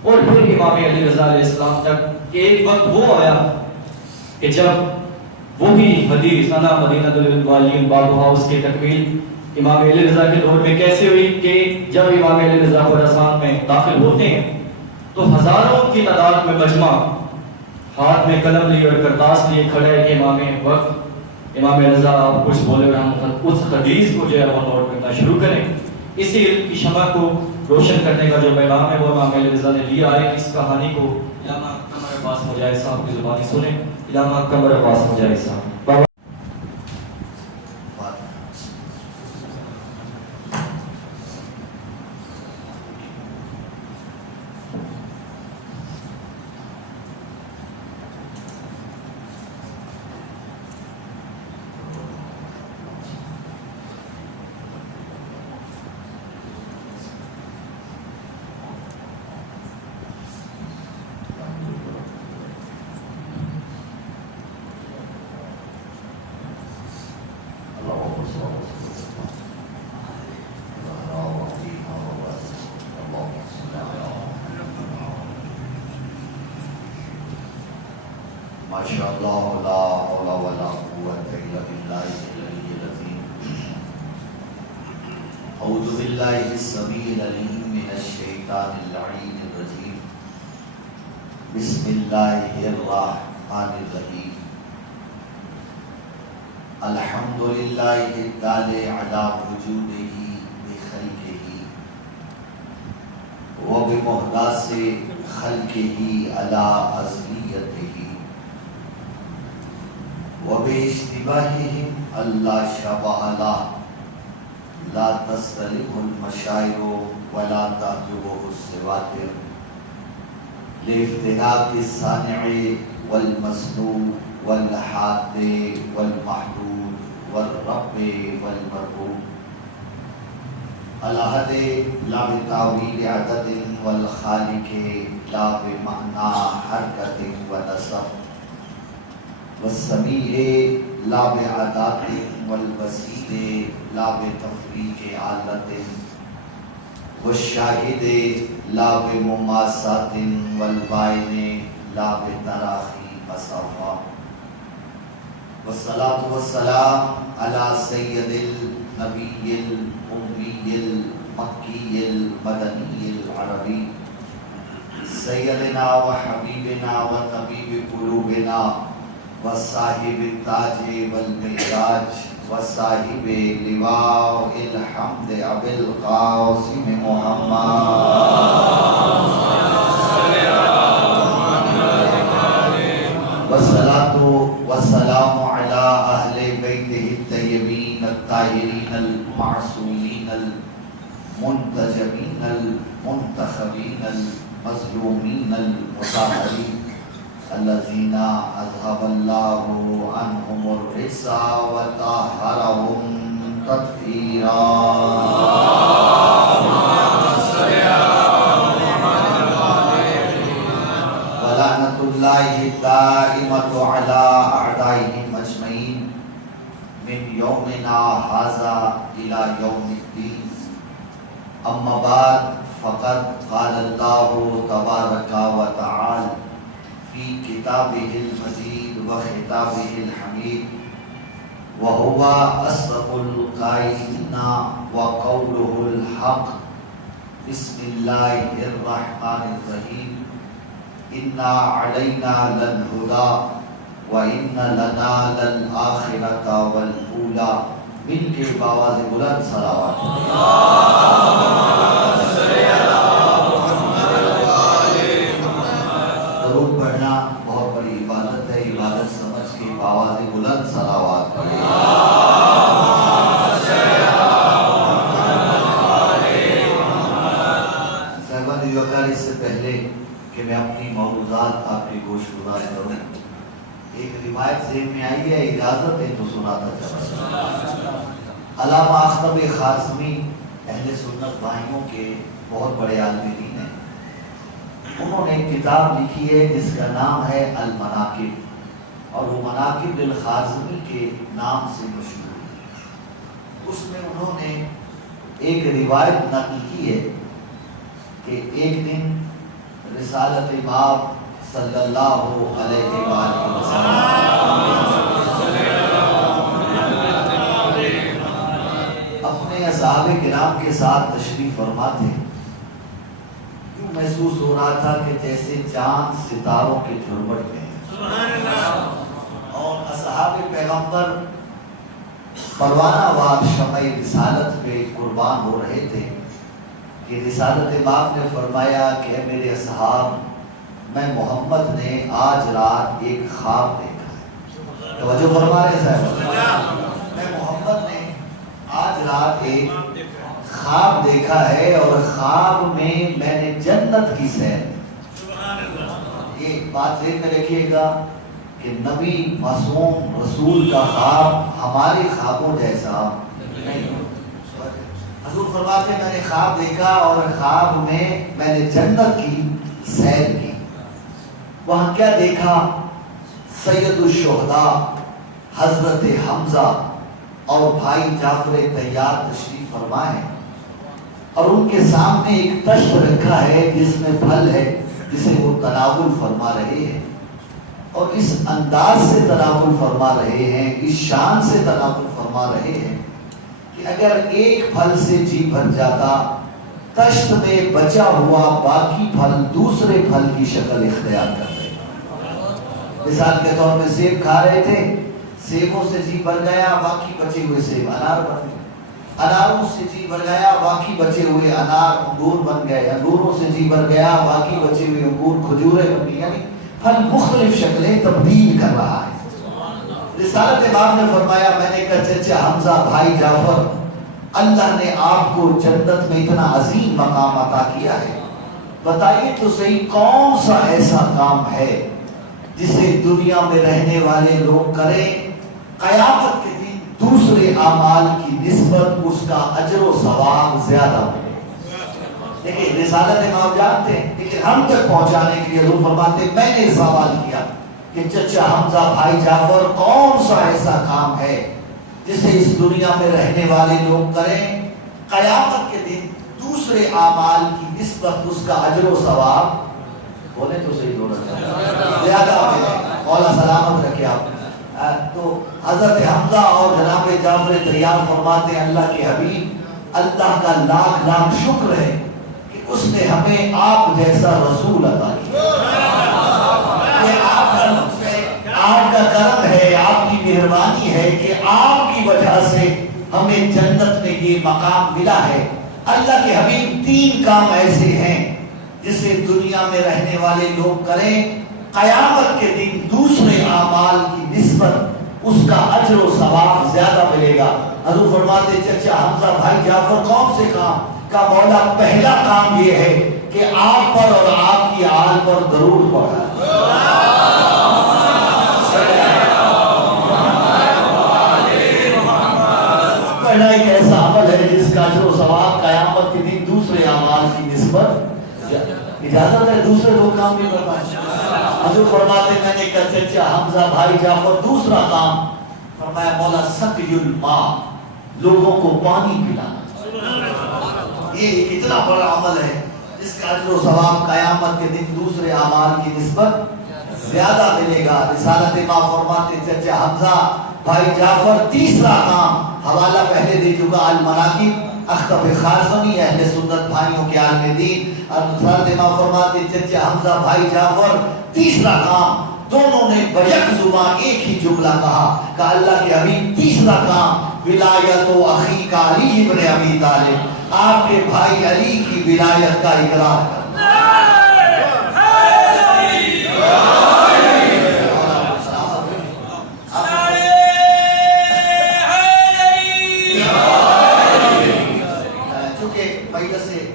اور پھر امام علی رضا علیہ السلام تک. ایک وقت وہ آیا کہ جب وہی حدیث انا مدینہ العلم بابا اس کی تکمیل امام علی رضا کے دور میں کیسے ہوئی کہ جب امام علی رضا خراسان میں داخل ہوتے ہیں تو ہزاروں کی تعداد میں مجمع ہاتھ میں قلم لیے اور کرتاس لیے کھڑے ہے کہ امام رضا آپ کچھ بولے اور ہم اس حدیث کو جو ہے وہ نوٹ کرنا شروع کریں. اسی علم کی شمع کو روشن کرنے کا جو پیغام ہے وہ امام علی رضا نے لیا ہے. اس کہانی کو علامہ قمر عباس مجاہد صاحب کی زبانی سنیں. علامہ قمر عباس مجاہد صاحب. ماشاءاللہ لا حول ولا قوة الا باللہ العلی العظیم. اعوذ باللہ السمیع العلیم من الشیطان اللعین الرجیم. بسم اللہ الرحمن الرحیم. الحمدللہ الدال علی وجودہ بخلقہ وبمحدث خلقہ علی ازلیتہ وباشتباههم اللہ شبہ لا تستلمه المشاعر ولا تحجبه السواتر لافتراق الصانع والمصنوع والحاد والمحدود والرب والمربوب الأحد لا بتاویل عدد والخالق لا بمعنى حرکت ونصب والسمیع لا بعدات والبصیر لا بتفریق آلت والشاہد لا بمماسات والبائن لا بتراخی مسافہ. والصلاة والسلام على سید النبی الأمی المکی المدنی العربی سیدنا وحبیبنا وطبیب قلوبنا وصاحب التاج والمعراج وصاحب لواء الحمد ابی القاسم محمد والصلاة والسلام على اہل بیتہ الطیبین الطاہرین المعصومین المنتجبین المنتخبین المظلومین المطہرین الذين أذهب الله عنهم الرجس وطهرهم تطهيرا. ولعنة الله الدائمة على أعدائهم أجمعين من يومنا هذا إلى يوم الدين. أما بعد فقد قال الله تبارك وتعالى في كتابه المجيد وخطابه الحميد وهو أصدق القائلين وقوله الحق. بسم الله الرحمن الرحيم. إنا علينا للهدى وإن لنا للآخرة والأولى. مل کے باواز بلند صلوات. درود پڑھنا بہت بڑی عبادت ہے. عبادت سمجھ کے باواز بلند صلوات پڑھیں. روایت ذہن میں آئی ہے، اجازت ہے تو سناتا چلا۔ علامہ اختب خازمی اہل سنت بھائیوں کے بہت بڑے عالم دین ہیں، انہوں نے ایک کتاب لکھی ہے جس کا نام ہے المناقب، اور وہ مناقب الخازمی کے نام سے مشہور ہے۔ اس میں انہوں نے ایک روایت نقل کی ہے کہ ایک دن رسالت باب صلی اللہ علیہ وآلہ اپنے اصحاب کرام کے ساتھ تشریف فرما تھے۔ یوں محسوس ہو رہا تھا کہ جیسے چاند ستاروں کے جھرمٹ میں، اور اصحاب پیغمبر پروانہ وار شمع رسالت پہ قربان ہو رہے تھے کہ رسالت باب نے فرمایا کہ اے میرے اصحاب، میں محمد نے آج رات ایک خواب دیکھا ہے۔ توجہ فرما رہے صاحب، میں محمد نے آج رات ایک خواب دیکھا ہے، اور خواب میں میں نے جنت کی سیر۔ یہ بات ذہن میں رکھیے گا کہ نبی معصوم رسول کا خواب ہمارے خوابوں جیسا نہیں۔ حضور فرماتے ہیں میں نے خواب دیکھا اور خواب میں میں نے جنت کی سیر کی۔ وہاں کیا دیکھا؟ سید الشہداء حضرت حمزہ اور بھائی جعفر طیار تشریف فرما ہے، اور ان کے سامنے ایک تشت رکھا ہے جس میں پھل ہے جسے وہ تناول فرما رہے ہیں، اور اس انداز سے تناول فرما رہے ہیں، اس شان سے تناول فرما رہے ہیں کہ اگر ایک پھل سے جی بھر جاتا، تشت میں بچا ہوا باقی پھل دوسرے پھل کی شکل اختیار کر لے گا۔ مثال کے طور پہ سیب کھا رہے تھے، سیبوں سے جی بھر گیا، باقی بچے ہوئے سیب انار بن گئے، اناروں سے جی بھر گیا، باقی بچے ہوئے انار انگور بن گئے، انگوروں سے جی بھر گیا، باقی بچے ہوئے انگور کھجوریں بن گئی، یعنی پھل مختلف شکلیں تبدیل کر رہا ہے۔ رسالت امام نے فرمایا، میں نے کہا چچا حمزہ، بھائی جعفر، اللہ نے آپ کو جنت میں اتنا عظیم مقام عطا کیا ہے، بتائیے تو صحیح کون سا ایسا کام ہے جسے دنیا میں رہنے والے لوگ کریں، قیامت کے دن دوسرے اعمال کی نسبت اس کا اجر و ثواب زیادہ ملے۔ دیکھیں رسالت امام جانتے ہیں، لیکن ہم تک پہنچانے کے لیے حضور فرماتے ہیں میں نے سوال کیا کہ چچا حمزہ، بھائی جعفر، کون سا ایسا کام ہے جسے اس دنیا میں رہنے والے لوگ کریں، قیامت کے دن دوسرے اعمال کی نسبت اس کا اجر و ثواب بولے تو صحیح زیادہ ملے، مولا سلامت رکھے آپ۔ تو حضرت حمزہ اور جناب جعفر طیار فرماتے ہیں اللہ کے حبیب، اللہ کا لاکھ لاکھ شکر ہے کہ اس نے ہمیں آپ جیسا رسول عطا کیا۔ یہ آپ کا لطف ہے، آپ کا کرم ہے، آپ کی مہربانی ہے کہ آپ کی وجہ سے ہمیں جنت میں یہ مقام ملا ہے۔ اللہ کے حبیب، تین کام ایسے ہیں جسے دنیا میں رہنے والے لوگ کریں، قیامت کے دن دوسرے اعمال کی نسبت اس کا اجر و ثواب زیادہ ملے گا۔ حضور فرماتے چچا حمزہ، بھائی جعفر، کون سے کام کا؟ مولا پہلا کام یہ ہے کہ آپ پر اور آپ کی آل پر درود پڑھا۔ پہلا ایک ایسا عمل ہے جس کا اجر و ثواب قیامت کے دن دوسرے اعمال کی نسبت اجازت ہے دوسرے لوگ کام بھی بتائیں۔ حضور فرماتے میں نے کہا چچا حمزہ، بھائی جعفر، دوسرا کام فرمایا مولا سقی الماء، لوگوں کو پانی پلانا۔ یہ کتنا بڑا عمل ہے جس کا اجر و ثواب قیامت کے دن دوسرے اعمال کی نسبت زیادہ ملے گا۔ رسالت امام فرماتے چچا حمزہ، بھائی جعفر، تیسرا کام، حوالہ پہلے دے چکا المناقب، اختب خازمی اہل سنت بھائیوں کے عالم دین، اور رسالت امام فرماتے چچا حمزہ، بھائی جعفر، تیسرا کام، دونوں نے بیک زبان ایک ہی جملہ کہا کہ اللہ کے حبیب تیسرا کام ولایت و اخی کا علی ابن ابی طالب، آپ کے بھائی علی کی ولایت کا اقرار کرنا۔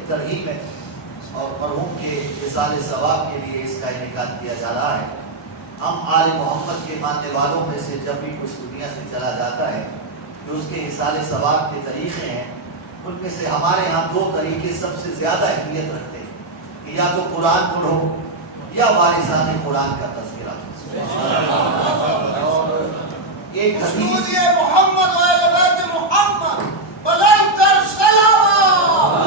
ترغیب ہے اور مرحوم کے وصال ثواب کے لیے اس کا انعقاد کیا جا رہا ہے، ہم آل محمد کے ماننے والوں میں سے جب بھی کچھ دنیا سے چلا جاتا ہے جو اس کے حصال ثواب کے طریقے ہیں، ان میں سے ہمارے ہاں دو طریقے سب سے زیادہ اہمیت رکھتے ہیں کہ یا تو قرآن پڑھو یا وارثان قرآن کا تذکرہ کرو۔ اور ایک حدیث محمد و اہل بیت محمد بلند تر سلام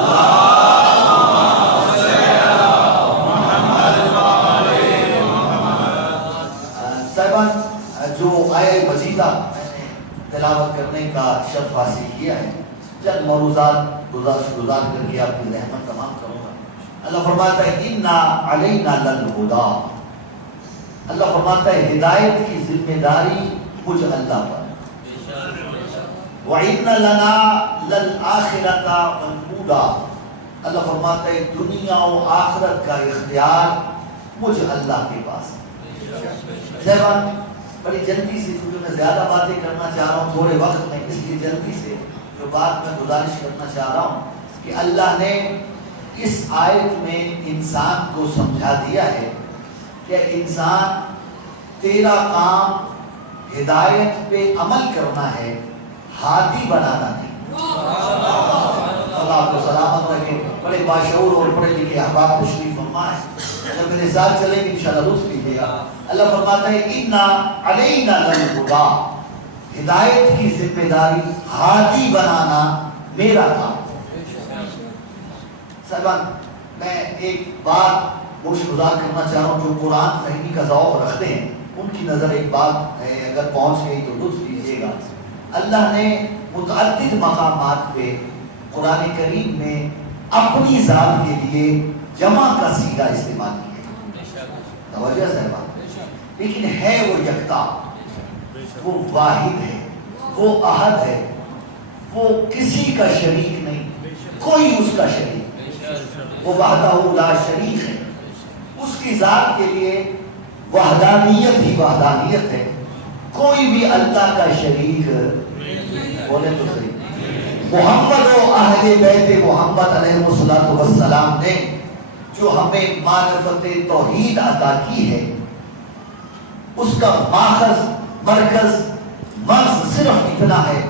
صاحبان، جو آیہ مجیدہ میں نے تلاوت کرنے کا شرف حاصل کیا ہے، چند موضوعات گزار کر کے آپ کی رحمت تمام کروں گا۔ اللہ فرماتا ہے اِنَّا عَلَيْنَا لَلْهُدَىٰ، اللہ فرماتا ہے ہدایت کی ذمہ داری مجھ اللہ پر۔ وَإِنَّ لَنَا لَلْآخِرَةَ مَنْقُودًا، اللہ فرماتا ہے دنیا و آخرت کا اختیار مجھ اللہ کے پاس ہے۔ صاحبان، بڑی جلدی سے، کیونکہ میں زیادہ باتیں کرنا چاہ رہا ہوں تھوڑے وقت میں، اس لیے جلدی سے جو بات میں گزارش کرنا چاہ رہا ہوں کہ اللہ نے اس آیت میں انسان کو سمجھا دیا ہے کہ انسان تیرا کام ہدایت پہ عمل کرنا ہے، ہادی بنانا نہیں۔ اللہ آپ کو سلامت رکھے۔ بڑے باشعور اور پڑھے لکھے احباب تشریف فرما ہے، جب میرے ساتھ چلیں گے انشاءاللہ لطف لیجیے گا۔ اللہ فرماتا ہے اِنَّا عَلَيْنَا لَلْهُدَىٰ، ہدایت کی ذمہ داری، ہادی بنانا میرا کام۔ صاحبان، میں ایک بات گزار کرنا چاہ رہا ہوں، جو قرآن فہمی کا ذوق رکھتے ہیں ان کی نظر ایک بات ہے، اگر پہنچ گئی تو لطف لیجیے گا۔ اللہ نے متعدد مقامات پہ قرآن کریم میں اپنی ذات کے لیے جمع کا صیغہ استعمال کیا، توجہ صاحبہ، لیکن ہے وہ یکتا، وہ واحد ہے، وہ احد ہے، وہ کسی کا شریک نہیں، کوئی اس کا شریک، وہ وحدہ لا شریک ہے۔ اس کی ذات کے لیے وحدانیت ہی وحدانیت ہے، کوئی بھی اللہ کا شریک بولے تو صحیح۔ محمد و اہل بیت محمد علیہ السلام نے جو ہمیں معرفت توحید عطا کی ہے، اس کا ماخذ، مرکز، مغز صرف اتنا ہے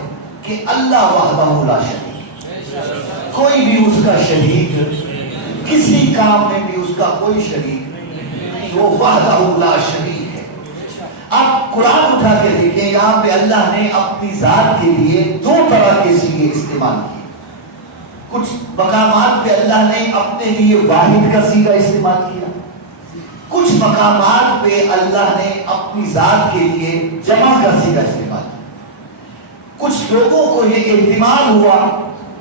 کہ اللہ وحدہ لا شریک، کوئی بھی اس کا شریک، کسی کام میں بھی اس کا کوئی شریک نہیں، وہ وحدہ لا شریک ہے۔ آپ قرآن اٹھا کے دیکھیں، یہاں پہ اللہ نے اپنی ذات کے لیے دو طرح کے صیغے استعمال کیے۔ کچھ مقامات پہ اللہ نے اپنے لیے واحد کا صیغہ استعمال کیا، کچھ مقامات پہ اللہ نے اپنی ذات کے لیے جمع کا صیغہ استعمال کیا۔ کچھ لوگوں کو یہ احتمال ہوا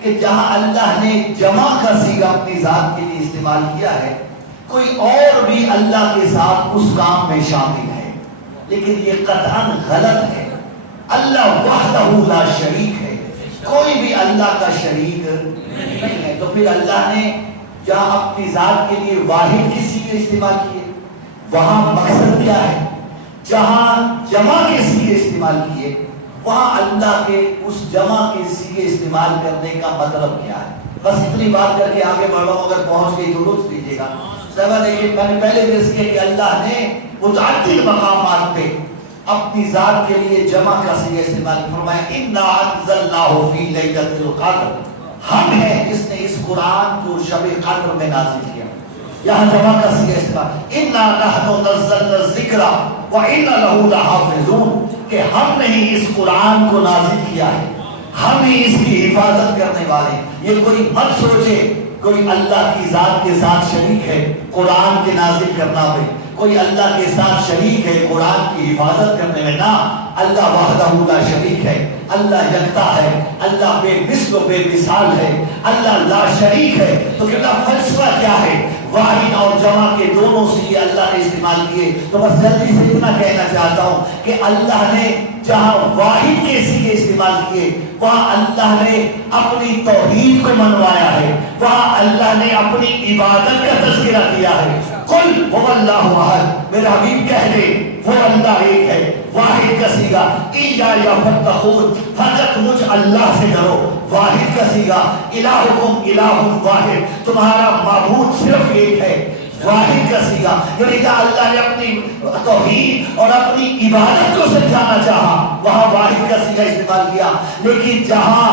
کہ جہاں اللہ نے جمع کا صیغہ اپنی ذات کے لیے استعمال کیا ہے، کوئی اور بھی اللہ کے ساتھ اس کام میں شامل ہے، لیکن یہ قطعاً غلط ہے۔ اللہ وحدہ لا شریک ہے، کوئی بھی اللہ کا شریک نہیں ہے۔ تو پھر اللہ نے جہاں اپنی ذات کے لیے واحد کی صیغے استعمال کیے، وہاں مقصد کیا ہے؟ جہاں جمع کے صیغے استعمال کیے، وہاں اللہ کے اس جمع کے صیغے استعمال کرنے کا مطلب کیا ہے؟ بس اتنی بات کر کے آگے بڑھ رہا ہوں، اگر پہنچ گئی تو لطف دیجیے گا۔ صاحبہ دیکھیں، میں نے پہلے بھی کیا کہ اللہ نے متعدد مقامات پہ اپنی ذات کے لیے جمع کا صیغہ استعمال فرمایا، اِنَّا أَنزَلْنَاهُ فِي لَيْلَةِ الْقَدْرِ، ہم ہیں جس نے اس قرآن کو شب قدر میں نازل کیا۔ یہاں جمع کا صیغہ استعمال، اِنَّا نَحْنُ نَزَّلْنَا الذِّكْرَ وَإِنَّا لَهُ لَحَافِظُونَ، کہ ہم نے ہی اس قرآن کو نازل کیا ہے، ہم ہی اس کی حفاظت کرنے والے ہیں۔ یہ کوئی مت سوچے کوئی اللہ کی ذات کے ساتھ شریک ہے قرآن کے نازل کرنا میں، کوئی اللہ کے ساتھ شریک ہے قرآن کی حفاظت کرنے میں، نہ، اللہ وحدہ لا شریک ہے، اللہ یکتا ہے، اللہ بے مثل و بے مثال ہے، اللہ لا شریک ہے۔ تو کیا فلسفہ کیا ہے؟ واحد اور جمع کے دونوں سے اللہ نے استعمال کیے۔ تو بس جلدی سے اتنا کہنا چاہتا ہوں کہ اللہ نے جہاں واحد کے صیغے استعمال کیے، وہاں اللہ نے اپنی توحید کو منوایا ہے، وہاں اللہ نے اپنی عبادت کا تذکرہ کیا ہے۔ قل هو اللہ احد، میرے حبیب کہہ دے وہ اللہ ایک ہے، واحد کا صیغہ ایایا فاتقون، فقط مجھ اللہ سے ڈرو، واحد کا صیغہ الہکم الہ واحد، تمہارا معبود صرف ایک ہے، واحد کا سیگا، یعنی جہاں اللہ نے اپنی توحید اور اپنی عبادت کو سمجھانا چاہا وہاں واحد کا سیگا استعمال کیا، لیکن جہاں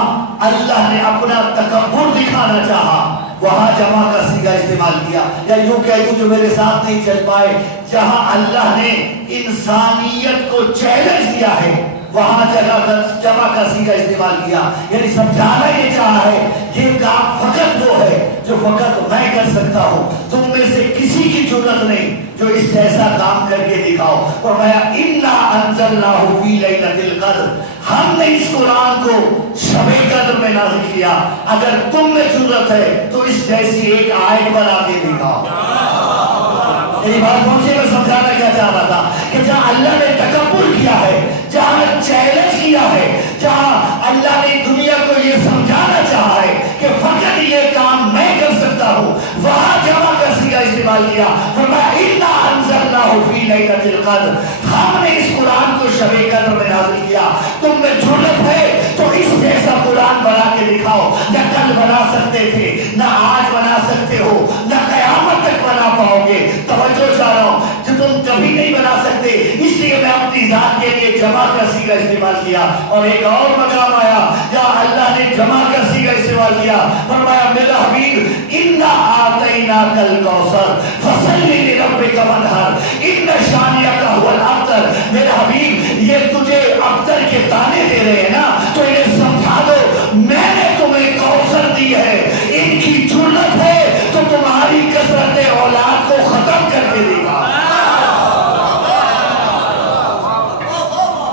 اللہ نے اپنا تکبر دکھانا چاہا وہاں جمع کا سیگا استعمال کیا، یا یوں کہہ دوں جو میرے ساتھ نہیں چل پائے، جہاں اللہ نے انسانیت کو چیلنج دیا ہے وہاں جمع کا سیگا استعمال کیا، یعنی سمجھانا یہ چاہا ہے یہ کام فقط وہ ہے جو فقط میں کر سکتا ہوں، تم میں سے کسی کی جرأت نہیں جو اس جیسا کام کر کے دکھاؤ۔ فرمایا اِنَّا أَنزَلْنَاهُ فِي لَيْلَةِ الْقَدْرِ، ہم نے اس قرآن کو شب قدر میں نازل کیا، اگر تم میں جرأت ہے تو اس جیسی ایک آیت بنا کے دکھاؤ۔ یہ بات مجھے میں سمجھانا کیا چاہ رہا تھا کہ جہاں اللہ نے تکبر کیا ہے، جہاں چیلنج کیا ہے، جہاں اللہ نے دنیا کو یہ سمجھانا چاہا ہے کہ فقط یہ کام میں کر سکتا ہوں، وہاں جمع کا سیگا استعمال کیا۔ فرمایا اِنَّا أَنزَلْنَاهُ فِي لَيْلَةِ الْقَدْرِ، ہم نے اس قرآن کو شب قدر میں نازل کیا، تم میں جرأت ہے تو اس جیسا قرآن بنا کے دکھاؤ۔ نہ کل بنا سکتے تھے، نہ آج بنا سکتے ہو، نہ قیامت تک بنا پاؤ گے۔ توجہ چاہ رہا ہوں کہ تم کبھی نہیں بنا سکتے، اس لیے میں اپنی ذات کے لیے جمع کا سیگا استعمال کیا۔ اور ایک اور مقام آیا جہاں اللہ نے جمع کا سیگا استعمال کیا، فرمایا میرا حبیب اِنَّا أَعْطَيْنَاكَ الْكَوْثَرَ فَصَلِّ لِرَبِّكَ وَانْحَرْ إِنَّ شَانِئَكَ هُوَ الْأَبْتَرُ، میرا حبیب یہ تجھے ابتر کے تانے دے رہے ہیں نا تو انہیں سمجھا دو میں نے تمہیں کوثر دی ہے، ان کی جرأت ہے تو تمہاری کثرت اولاد کو ختم کر کے دے گا۔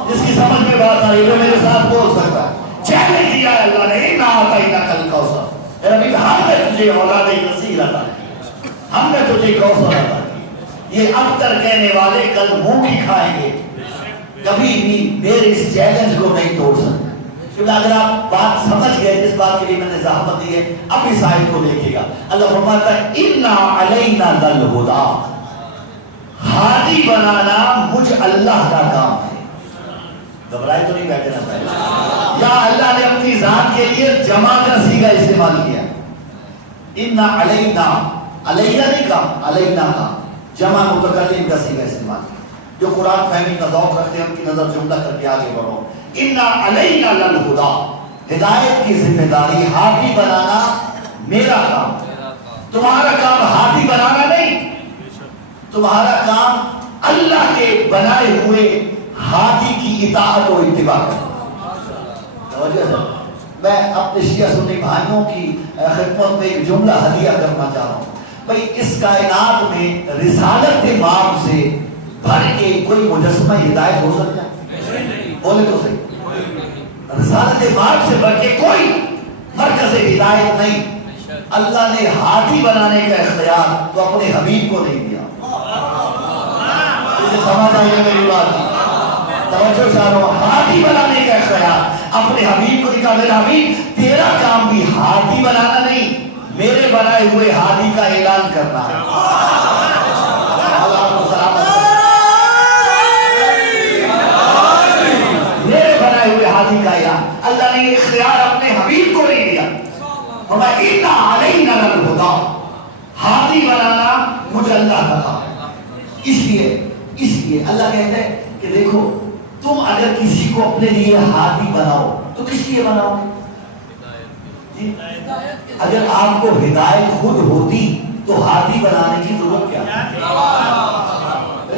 جس کی سمجھ میں بات آئی وہ میرے ساتھ بول سکتا ہے۔ چیلنج دیا ہے اللہ نے اِنَّا أَعْطَيْنَاكَ الْكَوْثَرَ، میرا حبیب ہم نے تجھے اولاد کثیر عطا کی، ہم نے تجھے کوثر عطا کی۔ یہ ابتر کہنے والے کل منہ کی کھائیں گے، کبھی بھی میرے اس چیلنج کو نہیں توڑ سکتے۔ کیونکہ اگر آپ بات سمجھ گئے جس بات کے لیے میں نے زحمت دی ہے، اب اس آیت کو دیکھیے گا۔ اللہ فرماتا ہے اِنَّا عَلَيْنَا لَلْہُدَىٰ، ہادی بنانا مجھ اللہ کا کام ہے۔ گھبرائے تو نہیں بیٹھے نہ پہلے، یا اللہ نے اپنی ذات کے لیے جمع کا سیگا استعمال کیا۔ اِنَّا عَلَيْنَا، علیہ نہیں کہا، علینا کا جمع متکلم کا سیگا استعمال کیا۔ جو قرآن فہمی کا ذوق رکھتے ہیں ان کی نظر جملہ کر کے آگے بڑھو۔ اِنَّا عَلَيْنَا لَلْہُدَىٰ، ہدایت کی ذمہ داری، ہادی بنانا میرا کام، تمہارا کام ہادی بنانا نہیں، تمہارا کام اللہ کے بنائے ہوئے ہادی کی اطاعت و اتباع کرنا۔ میں اپنے شیعہ سنی بھائیوں کی خدمت میں ایک جملہ ہدیہ کرنا چاہ رہا ہوں۔ بھئی اس کائنات میں رسالت ماب سے بھر کے کوئی مجسمہ ہدایت ہو سکتا ہے؟ بولے تو صحیح، رسالت ماب سے بھر کے کوئی مرکز ہدایت نہیں۔ اللہ نے ہادی بنانے کا اختیار تو اپنے حبیب کو نہیں دیا۔ اسے سمجھ آئیے میری بات، توجہ چاہو، ہادی بنانے کا اختیار اپنے حبیب کو دکھا۔ میرا حبیب تیرا کام بھی ہادی بنانا نہیں، میرے بنائے ہوئے ہادی کا اعلان کرنا ہے۔ میرے بنائے ہوئے ہادی کا اعلان، اللہ نے یہ اختیار اپنے حبیب کو نہیں دیا۔ فرمایا اِنَّا عَلَيْنَا لَلْہُدَىٰ، ہادی بنانا مجھے اللہ کا کام ہے۔ اس لیے اللہ کہتے ہیں کہ دیکھو تم اگر کسی کو اپنے لیے ہادی بناؤ تو کس لیے بناؤ گے؟ اگر آپ کو ہدایت خود ہوتی تو ہادی بنانے کی ضرورت کیا ہے؟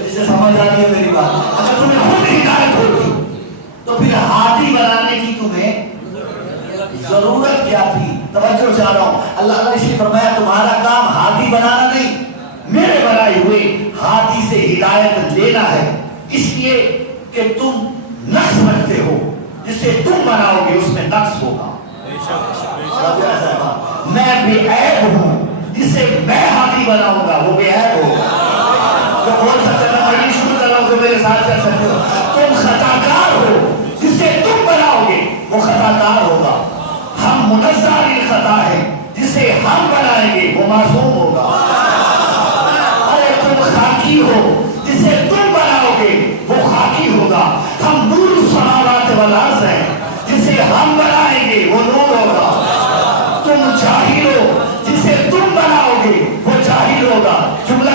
جسے سمجھ آ رہی ہے میری بات، اگر تمہیں خود ہدایت ہوتی تو پھر ہادی بنانے کی تمہیں ضرورت کیا تھی؟ توجہ چاہ رہا ہوں، اللہ نے اسی فرمایا تمہارا کام ہادی بنانا نہیں، میرے بنائے ہوئے ہادی سے ہدایت لینا ہے۔ اس لیے کہ تم نقص رکھتے ہو، جسے تم بناؤ گے اس میں نقص ہوگا۔ میں بے عیب ہوں، جسے میں ہادی بناؤں گا وہ بے عیب ہوگا۔ جو بول سکتے میں پڑھنی شروع کر رہا ہوں تو میرے ساتھ کر سکتے ہو۔ تم خطاکار ہو، جسے تم بناؤ گے وہ خطاکار ہوگا۔ ہم منزہ عن خطا ہے، جسے ہم بنائیں گے وہ معصوم ہوگا۔ ارے تم خاکی ہو، جسے تم بناؤ گے وہ خاکی ہوگا۔ ہم نور السماوات والارض ہیں، جسے ہم بنائیں گے وہ نور ہوگا۔ تم جاہل ہو، جسے تم بناؤ گے وہ جاہل ہوگا۔ جملہ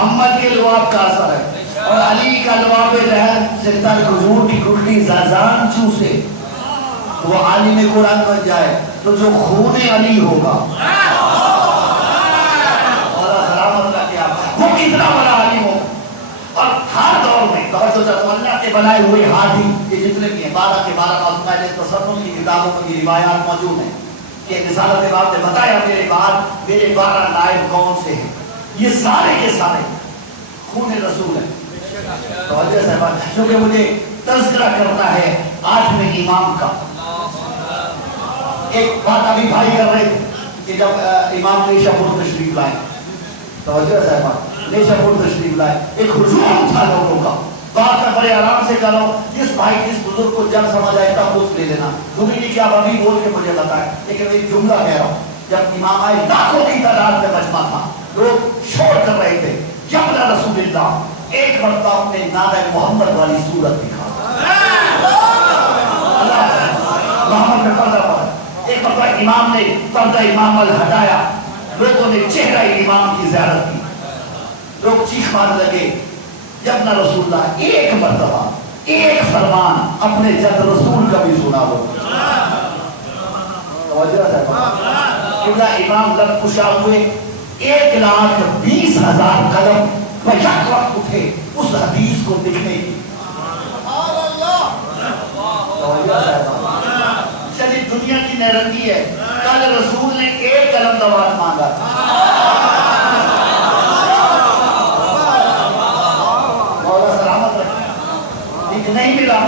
محمد کے لعاب کا اثر ہے، اور علی کا لعاب رحم سے تر کھجور کی گٹلی زازان چوسے وہ عالم قرآن بن جائے تو جو خون علی ہوگا اور سلامت کا کیا وہ کتنا بڑا عالم ہو. اور ہر دور میں تو اللہ کے بنائے ہوئے ہاتھی یہ جتنے بھی ہیں 12 کے 12 معصوم تصوف کی کتابوں میں یہ روایات موجود ہیں کہ رسالت باب نے بتایا میرے بعد میرے 12 نائب کون سے ہیں، یہ سارے کے سارے خون رسول ہیں. توجہ صاحبان، کیونکہ مجھے تذکرہ کرنا ہے 8ویں امام کا. ایک بات ابھی بھائی کر رہے تھے کہ جب امام نیشاپور تشریف لائے، توجہ صاحبان نیشاپور تشریف لائے، ایک ہجوم تھا لوگوں کا. بات میں بڑے آرام سے کرو، جس بھائی جس بزرگ کو جب سمجھ آئے تب اس لے لینا، تمہیں نہیں کہ آپ ابھی بول کے مجھے بتائیں. لیکن میں ایک جملہ کہہ رہا ہوں، جب امام آئے لاکھوں کی تعداد میں مجمع تھا، لوگ شور کر رہے تھے یبنا رسول اللہ، ایک مرتبہ اپنے نام محمد والی صورت دکھا محمد میں پردہ پڑا. ایک مرتبہ امام نے پردہ امام ہٹایا، لوگوں نے چہرہ امام کی زیارت کی، لوگ چیخ مارنے لگے یبنا رسول اللہ، ایک مرتبہ ایک فرمان اپنے جد رسول کا بھی سنا دو. قبلہ امام لب کشا ہوئے 1,20,000 قدم وہ یک وقت اٹھے اس حدیث کو دکھنے کی. چلی دنیا کی نیرنگی ہے، کل رسول نے 1 قلم دوات مانگا تھا. مولا سلامت رکھے، لیکن نہیں ملا.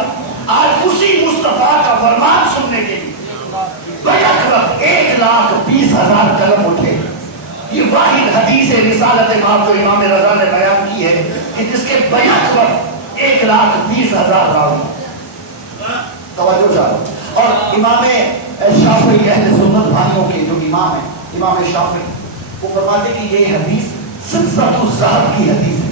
آج اسی مصطفیٰ کا فرمان سننے کے لیے بیک وقت 1,20,000 قلم اٹھے. یہ واحد حدیث رسالت ماب جو امام رضا نے بیان کی ہے کہ جس کے بیک وقت 1,20,000 راوی. توجہ چاہو. اور امام شافعی اہل سنت بھائیوں کے جو امام ہیں، امام شافعی وہ فرماتے کہ یہ حدیث سلسلۃ الذہب کی حدیث ہے.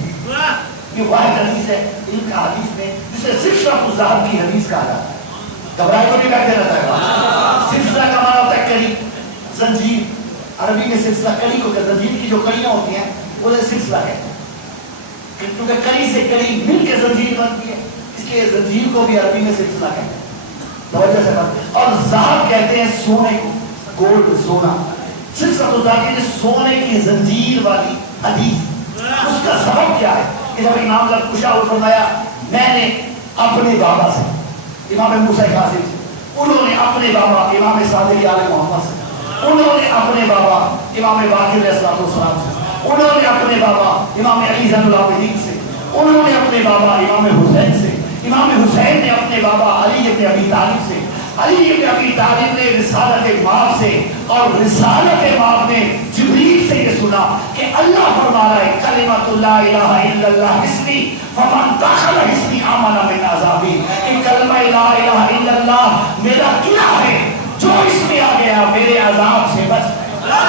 یہ واحد حدیث ہے علم کا حدیث میں جسے سلسلۃ الذہب کی حدیث کہا جاتا ہے. گھبرائے کو نہیں بیٹھے رہتا ہے. سلسلہ کا معنی ہوتا ہے کڑی، زنجیر. عربی میں سلسلہ کڑی کو کہ زنجیر کی جو کڑیاں ہوتی ہیں وہ سلسلہ ہے، کیونکہ کڑی سے کڑی مل کے زنجیر بنتی ہے، اس لیے زنجیر کو بھی عربی میں سلسلہ کہتے ہیں. توجہ سے بات. اور ذہب کہتے ہیں سونے کو، گولڈ سونا. سلسلۃ الذہب کی سونے کی زنجیر والی حدیث. اس کا سبب کیا ہے کہ جب امام لب کشا ہوئے فرمایا میں نے اپنے بابا سے، امام موسیٰ قاسم سے، انہوں نے اپنے بابا امام صادق آل محمد سے، انہوں نے اپنے بابا امام باقر علیہ السلام سے، انہوں نے اپنے بابا امام علی زین العابدین سے، انہوں نے اپنے بابا امام حسین سے، امام حسین نے اپنے بابا علی ابن ابی طالب سے، علی ابن ابی طالب نے رسالت ماب سے، اور رسالت ماب نے جبریل سے یہ سنا کہ اللہ فرما رہا ہے کلمۃ لا الہ الا اللہ اسمی فمن دخل اسمی آمن من عذابی. کہ کلمہ لا الہ الا اللہ میرا کیا ہے، جو اس میں آ گیا میرے عذاب سے بچ گیا.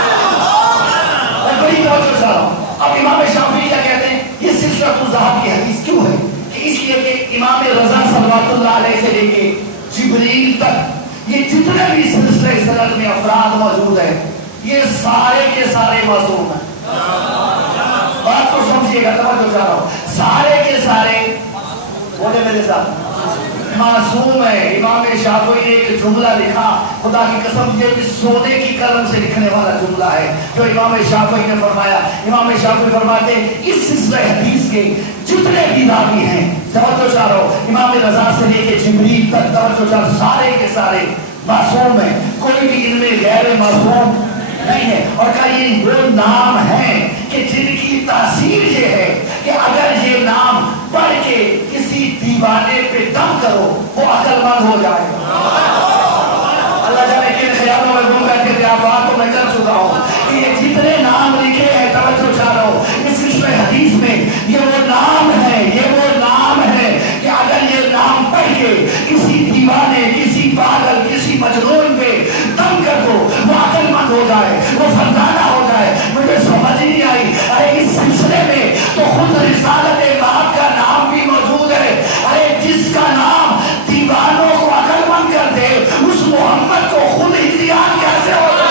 میں بڑی توجہ چاہ رہا ہوں. اب امام شافعی کیا کہتے ہیں یہ سلسلۃ الذہب کی حدیث کیوں ہے؟ کہ اس لیے کہ امام رضا صلوات اللہ علیہ سے لے کے جبریل تک یہ جتنے بھی سلسلے سند میں افراد موجود ہیں یہ سارے کے سارے معصوم ہیں. بات کو سمجھیے گا، توجہ چاہ رہا ہوں. سارے کے سارے بولے میرے ساتھ معصوم ہے. امام شافعی نے ایک جملہ لکھا، خدا کی قسم یہ بھی سونے کی قلم سے لکھنے والا جملہ ہے جو امام شافعی نے فرمایا. امام شافعی فرماتے ہیں اس سلسلہ حدیث کے جتنے بھی راوی ہیں، توجہ چاہ رہا ہوں، امام رضا سے لے کے جبریل تک، توجہ چاہ رہا، سارے کے سارے معصوم ہیں. کوئی بھی ان میں غیر معصوم نہیں ہے. اور کہا یہ وہ نام ہیں کہ جن کی تاثیر یہ ہے کہ اگر یہ نام پڑھ کے کسی دیوانے پہ دم کرو وہ عقل مند ہو جائے. اللہ جانے کن خیالوں میں گم بیٹھے تھے، آپ بات تو میں کر چکا ہوں کہ یہ جتنے نام لکھے ہیں، توجہ چاہ رہا ہوں، اس سلسلہ حدیث میں یہ وہ نام ہے، یہ وہ نام ہے کہ اگر یہ نام پڑھ کے کسی دیوانے، کسی پاگل، کسی مجنون پہ دم کر دو وہ عقل مند ہو جائے، وہ فرزانہ ہو جائے. مجھے سمجھ نہیں آئی. ارے اس سلسلے میں تو خود رسالت ماب کا نام بھی موجود ہے. ارے جس کا نام دیوانوں کو عقل مند کر دے اس محمد کو خود ہدیان کیسے ہو جائے؟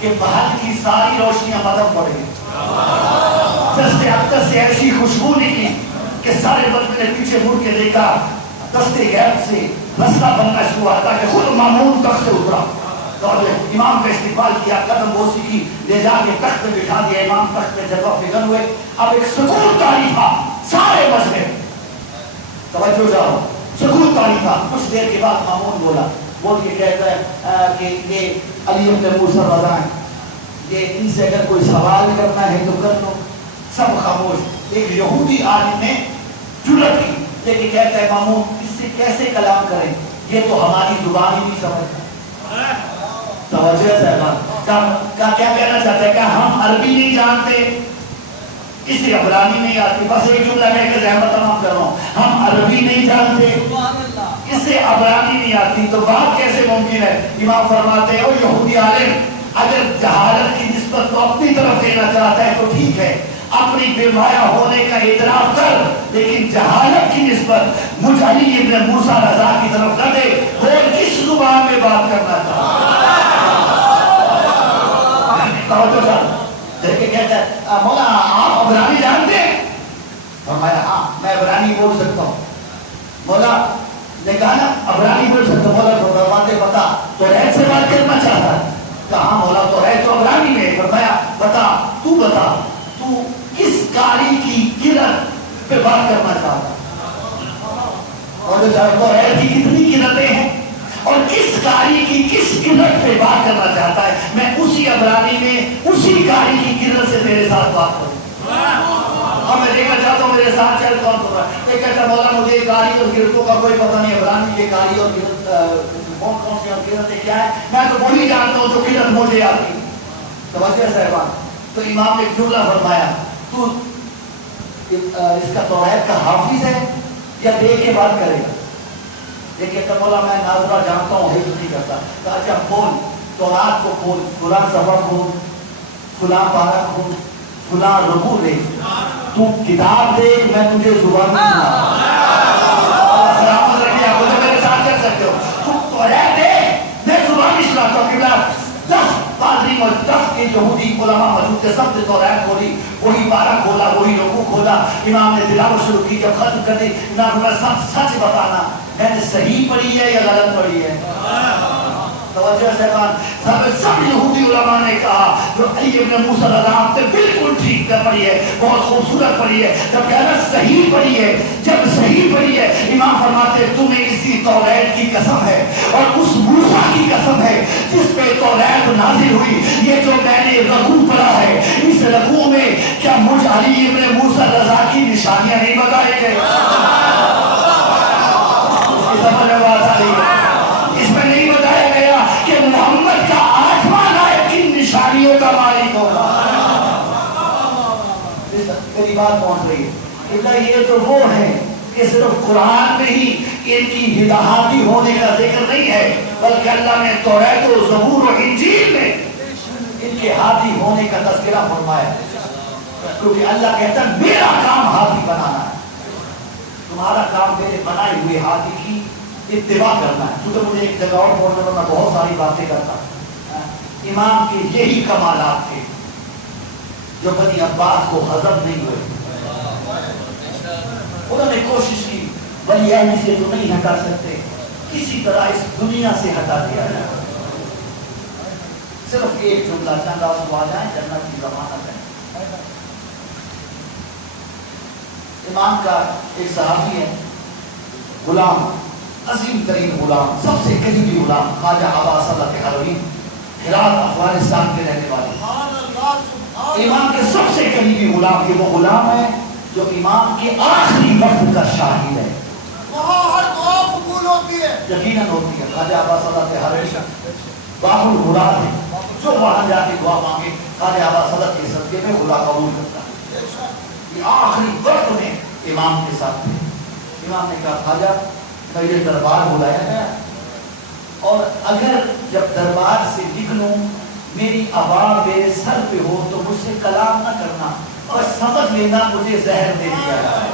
کہ محل کی ساری روشنیاں مدم پڑ گئی. دستے اقدس سے ایسی خوشبو نکلی کہ سارے بندے نے پیچھے مڑ کے دیکھا. دستے غیب سے رستہ بننا شروع ہوا تھا کہ خود مامون تخت سے اترا اور امام کا استقبال کیا, قدم بوسی کی, لے جا کے تخت پہ بٹھا دیا. امام تخت پہ جگہ فکر ہوئے. اب ایک سکون تاری تھا, سارے بچ گئے. توجہ جاؤ, سکون تاری تھا. کچھ دیر کے بعد مامون بول کے کہتا ہے کہ یہ علی ابن موسیٰ رضا ہیں, یہ ان سے اگر کوئی سوال کرنا ہے تو کر لو. سب خاموش. ایک یہودی عالم نے جرأت کی لیکن کہتا ہے مامون اس سے کیسے کلام کریں, یہ تو ہماری زبان ہی نہیں سمجھتا. توجہ صاحبان کیا کہنا چاہتا ہے کہ ہم عربی نہیں جانتے, اسے عبرانی نہیں آتی. بس ایک جملہ کہہ کے زحمت تمام کر رہا ہوں, ہم عربی نہیں جانتے, اسے عبرانی نہیں آتی, تو بات کیسے ممکن ہے؟ امام فرماتے ہیں اور یہودی عالم اگر جہالت کی نسبت تو اپنی طرف دینا چاہتا ہے تو ٹھیک ہے, اپنی بیمایا ہونے کا اعتراف کر, لیکن جہالت کی نسبت مجھ علی ابن موسیٰ رضا کی طرف نہ دے. وہ کس زبان میں بات کرنا چاہتا دیکھ کے کہتا ہے مولا آپ عبرانی جانتے ہیں؟ فرمایا ہاں میں عبرانی بول سکتا ہوں. مولا نے کہا نا عبرانی بول سکتا ہوں. مولا تو فرماتے بتا تو ریت سے بات کرنا چاہتا ہے. کہا مولا تو ریت تو عبرانی میں. فرمایا بتا تو کس کاری کی قرت پہ بات کرنا چاہتا ہے. اور جو تو ریت کی کتنی قرتیں ہیں اور کس کاری کی کس قرت پہ بات کرنا چاہتا ہے, میں اسی عبرانی میں اسی کاری کی قرت سے تیرے ساتھ بات کروں. اور میں دیکھنا چاہتا ہوں میرے ساتھ چل کون کر رہا ہے. ایک کہتا مولا مجھے کاری اور قرتوں کا کوئی پتہ نہیں, عبرانی کے کاری اور قرت کون سی اور قرتیں کیا ہے, میں تو وہی جانتا ہوں جو قرت مجھے آتی. توجہ صاحبان, تو امام نے جملہ فرمایا تو اس کا توریت کا حافظ ہے یا دیکھ کے بات کرے گا. یہ کہتا مولا میں ناظرہ جانتا ہوں, حفظ نہیں کرتا. کہا اچھا کھول تورات کو, کھول فلاں صفحہ کھول, فلاں پارہ کھول, فلاں رکوع دیکھ, تو کتاب دیکھ, میں تجھے زبان سلامت رکھے. آپ تو میرے ساتھ کر سکتے ہو. تو توریت دیکھ, میں زبان نہیں سناتا ہوں. کہ 10 پادری اور 10 کے یہودی علماء موجود تھے, سب نے توریت کھولی, وہی پارہ کھولا, وہی رکوع کھولا. امام نے تلاوت شروع کی. جب ختم کر دی امام نے سب سچ بتانا میں نے صحیح پڑھی ہے یا غلط پڑھی ہے. توجہ صاحبان, سب یہودی علماء نے کہا جو علی ابن موسیٰ رضا آپ نے بالکل ٹھیک کر پڑھی ہے, بہت خوبصورت پڑھی ہے. جب کہنا صحیح پڑھی ہے, جب صحیح پڑھی ہے, امام فرماتے تمہیں اسی توریت کی قسم ہے اور اس موسیٰ کی قسم ہے جس پہ توریت نازل ہوئی, یہ جو میں نے رکوع پڑھا ہے, اس رکوع میں کیا مجھ علی ابن موسیٰ رضا کی نشانیاں نہیں بتائی گئی؟ اس میں نہیں بتایا گیا کہ محمد کا 8واں نائب کن نشانیوں کا مالک ہوگا. میری بات پہنچ رہی ہے. یہ تو وہ ہے کہ صرف قرآن میں ہی ان کی ہدایتی ہونے کا ذکر نہیں ہے, بلکہ اللہ نے توریت و زبور و انجیل میں ان کے ہادی ہونے کا تذکرہ فرمایا. کیونکہ اللہ کہتا ہے میرا کام ہادی بنانا ہے, تمہارا کام میرے بنائے ہوئے ہادی کی اتباع کرنا ہے. کیونکہ مجھے ایک جگہ اور بولنے پر میں بہت ساری باتیں کرتا ہوں. امام کے یہی کمالات تھے جو بنی عباس کو ہضم نہیں ہوئے. انہوں نے کوشش کی ولی اہل سے تو نہیں ہٹا سکتے, کسی طرح اس دنیا سے ہٹا دیا جائے. صرف ایک جملہ چند آنسو آ جائیں, جنت کی ضمانت ہے. امام کا ایک صحابی ہے, غلام, عظیم ترین غلام, سب سے قریبی غلام, خواجہ ابا صدق حلوی, ہرات افغانستان کے رہنے والے. امام کے سب سے قریبی غلام, یہ وہ غلام ہے جو امام کے آخری وقت کا شاہد ہے. وہاں ہر دعا قبول ہوتی ہے, یقیناً ہوتی ہے. خواجہ ابا صدق حلوی باب المراد ہے, جو وہاں جا کے دعا مانگے خواجہ ابا صدق کے صدقے میں خدا قبول کرتا ہے. یہ آخری وقت میں امام کے ساتھ تھے. امام نے کہا خواجہ میرے دربار بلایا گیا, اور اگر جب دربار سے نکلوں میری آواز میرے سر پہ ہو تو مجھ سے کلام نہ کرنا, اور سمجھ لینا مجھے زہر دے دیا ہے.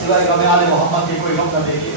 سوائے غم آل محمد کی کوئی غم نہ دیکھیے.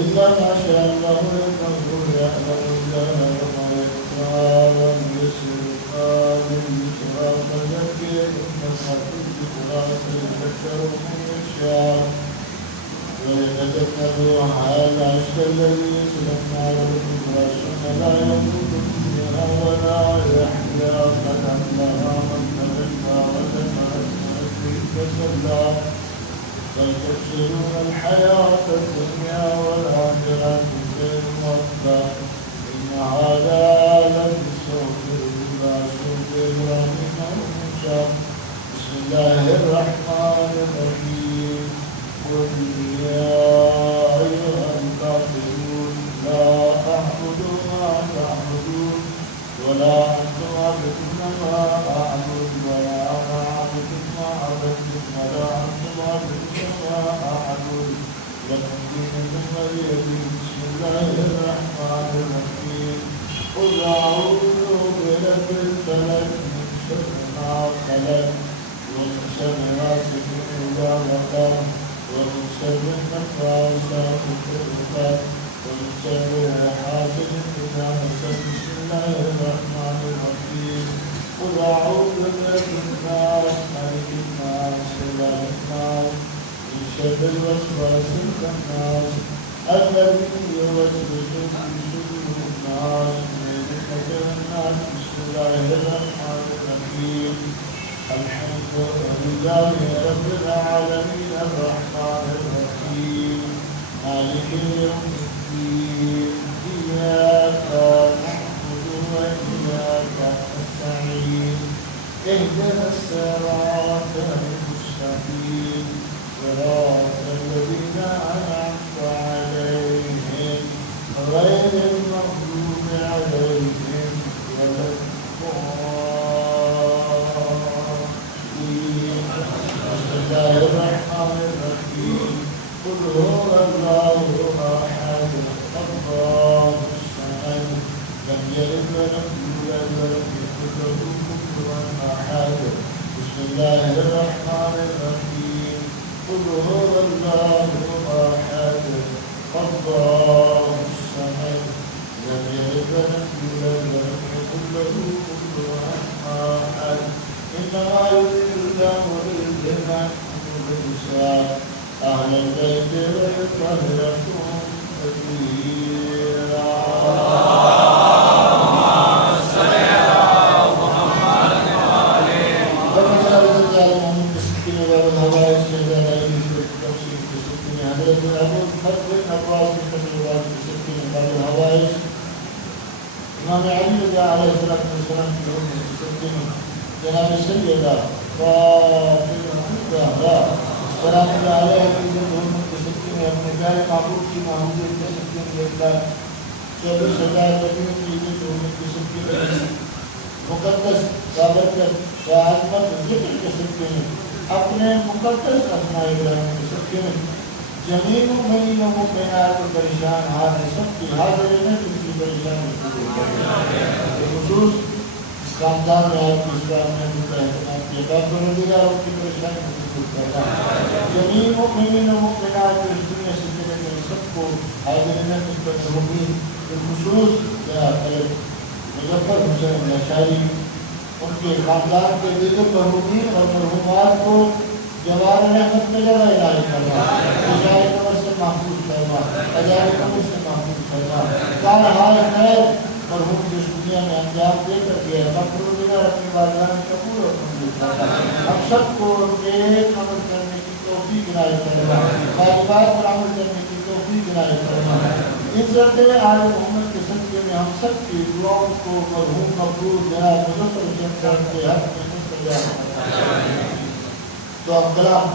إلا ما شاء الله إنه يعلم الجهر وما يخفى ويسر قادم بصراط يبكي إنما تذكرى سيذكر من يشاء ويتجنبها العشق الذي يصلى النار الكبرى ثم لا يموت فيها ولا يحيا قد أفلح من تزكى وذكر اسم ربه فصلى بل تبصرون الحياة الدنيا والآخرة خير وأبقى إن هذا لفي الصحف الأولى صحف إبراهيم وموسى بسم الله الرحمن الرحيم قل يا أيها الكافرون لا أعبد ما تعبدون ولا أنتم عابدون ما أعبد ولا أنا عابد ما عبدتم ولا أنتم عابدون ما أعبد لكم دينكم ولي دين. بسم الله الرحمن الرحيم قل أعوذ برب الفلق من شر ما خلق ومن شر غاسق إذا وقب ومن شر النفاثات في العقد ومن شر حاسد إذا حسد. بسم الله الرحمن الرحيم قل أعوذ برب الناس ملك الناس إله الناس من شر الوسواس الخناس الذي يوسوس في صدور الناس من الفتنة الناس بسم الله الرحمن الرحيم الحمد لله رب العالمين الرحمن الرحيم مالك يوم الدين إياك نعبد وإياك نستعين اهدنا الصراط المستقيم صراط الذين أنعمت عليهم غير المغضوب عليهم ولا الضالين بسم الله الرحمن الرحيم قل هو الله أحد الله الصمد لم يلد ولم يولد ولم يكن له كفوا أحد بسم الله الرحمن الرحيم قل هو الله أحد الله الصمد لم يلد ولم يولد ولم يكن له كفوا أحد إنما يريد الله ليذهب عنكم الرجس أهل البيت ويطهركم تطهيرا امام علی رضی اللہ علیہ السلام کی حکم مسلم جناب سیدہ فاطمہ الزہرا سلام اللہ علیہ کی حکم مسلم نے اپنے پیارے محبوب کی محبوب کے سکتے میں دیکھا 24,000 نبیوں کی حکم مسلم نے مقدس بابرکت و عظمت ذکر کے سکتے ہیں اپنے مقدس اسماء ابراہیم کے سکتے ہیں زمین و مین و مبینات و پریشان حاضر سب کی حاضر ہے جن کی پریشانی خصوص اس خاندان میں آپ کی اسلام نے ان کا احتمام کیا بات و نظیرہ ان کی پریشانی کو دور کرنا زمین و مین و مبینات و اس دنیا سے ملے میں سب کو حاضر ہے ان پر ضروری خصوص مظفر حسین اشعری ان کے خاندان کے دیگر مرحومین اور مرحومات کو جوار رحمت میں جگہ الہی کرنا اجائے قبر سے محفوظ کرنا اجائے قبر سے محفوظ کرنا کال حال خیر مرحوم کی اس دنیا میں انجام دے کر دیا مقبول دیگر اپنی بارگاہ قبول اور منظور کرنا ہم سب کو نیک عمل کرنے کی توفیق عنایت کرنا واجبات پر عمل کرنے کی توفیق عنایت کرنا عزت آل محمد کے صدقے میں ہم سب کی دعاؤں کو مرحوم مقبول جناب مظفر حسین صاحب کے حق میں مستجاب تو اب کلام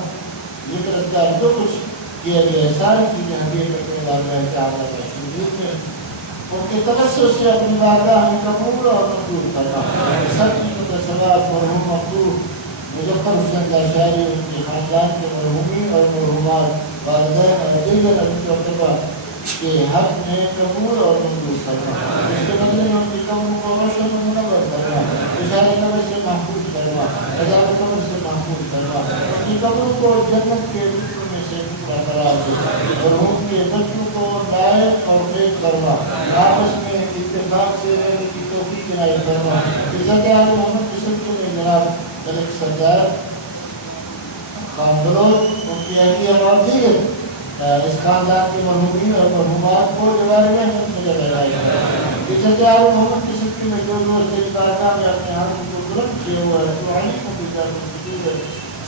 ذکر اذکار جو کچھ کیا گیا ساری چیزیں ہدیہ کرنے والا ہے کہ آپ کا شروع میں ان کے توسط سے اپنی بارگاہ ہمیں قبول اور منظور کرنا سب چیزوں کا ثواب مرحوم مقبول مظفر حسین اشعری ان کے خاندان کے مرحومین اور مرحومات والدین اور دیگر اطباء کے حق میں قبول اور منظور کرنا اس کے بدلے میں ان کی قبر کو روشن و منور کرنا اشارے قبر سے محفوظ کرنا عذاب قبر سے محفوظ کرنا ان کی قبر کو جنت کے رکنوں میں سے قرار دے اور ان کے بچوں کو لائق اور نیک کرنا آپس میں اتفاق سے رہنے کی توفیق عنایت کرنا عزت آل محمد کی سلسلے میں جناب ملک سردار خان بلوچ ان کی اہلیہ اور دیگر اس خاندان کے مرحومین اور مرحومات کو جوار رحمت میں جگہ لائے عزت آل محمد کی سلسلے میں جو جو سے بارگاہ میں اپنے ہاتھوں کو بلند کیے ہوا ہے تو علی کو بھی جانا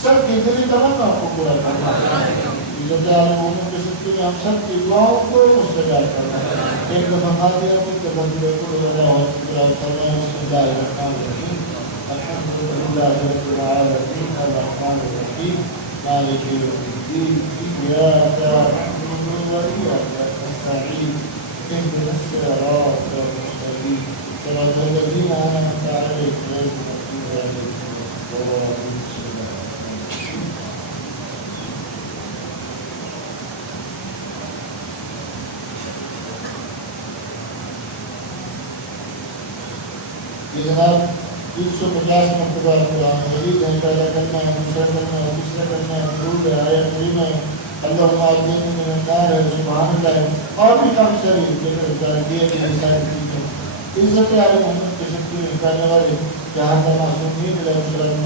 سب کی دلی تمنا کو پورا کرنا عزت آل محمد کی سلسلے میں ہم سب کی دعاؤں کو مستجاب کرنا ایک دفعہ فاتحہ کو تبدیل کو اللہ علیہ وسلم بسم اللہ الرحمن الرحیم الحمد للہ رب العالمین الرحمن الرحیم مالک یوم الدین ایاک نعبد و ایاک نستعین اهدنا الصراط المستقیم صراط الذین انعمت علیہم غیر المغضوب علیہم ولا الضالین جناب 350 مرتبہ قرآن مجید ہے پہلا کرنا ہے دوسرا کرنا ہے تیسرا کرنا ہے درود ہے آیت کریمہ ہے اللہم آجین من النار ہے سبحان اللہ ہے اور بھی کام ساری ذکر کرنے دیئے کہ انسان کی عزت آل محمد کے شکل میں کرنے والے جہاں کا معصومین علیہ السلام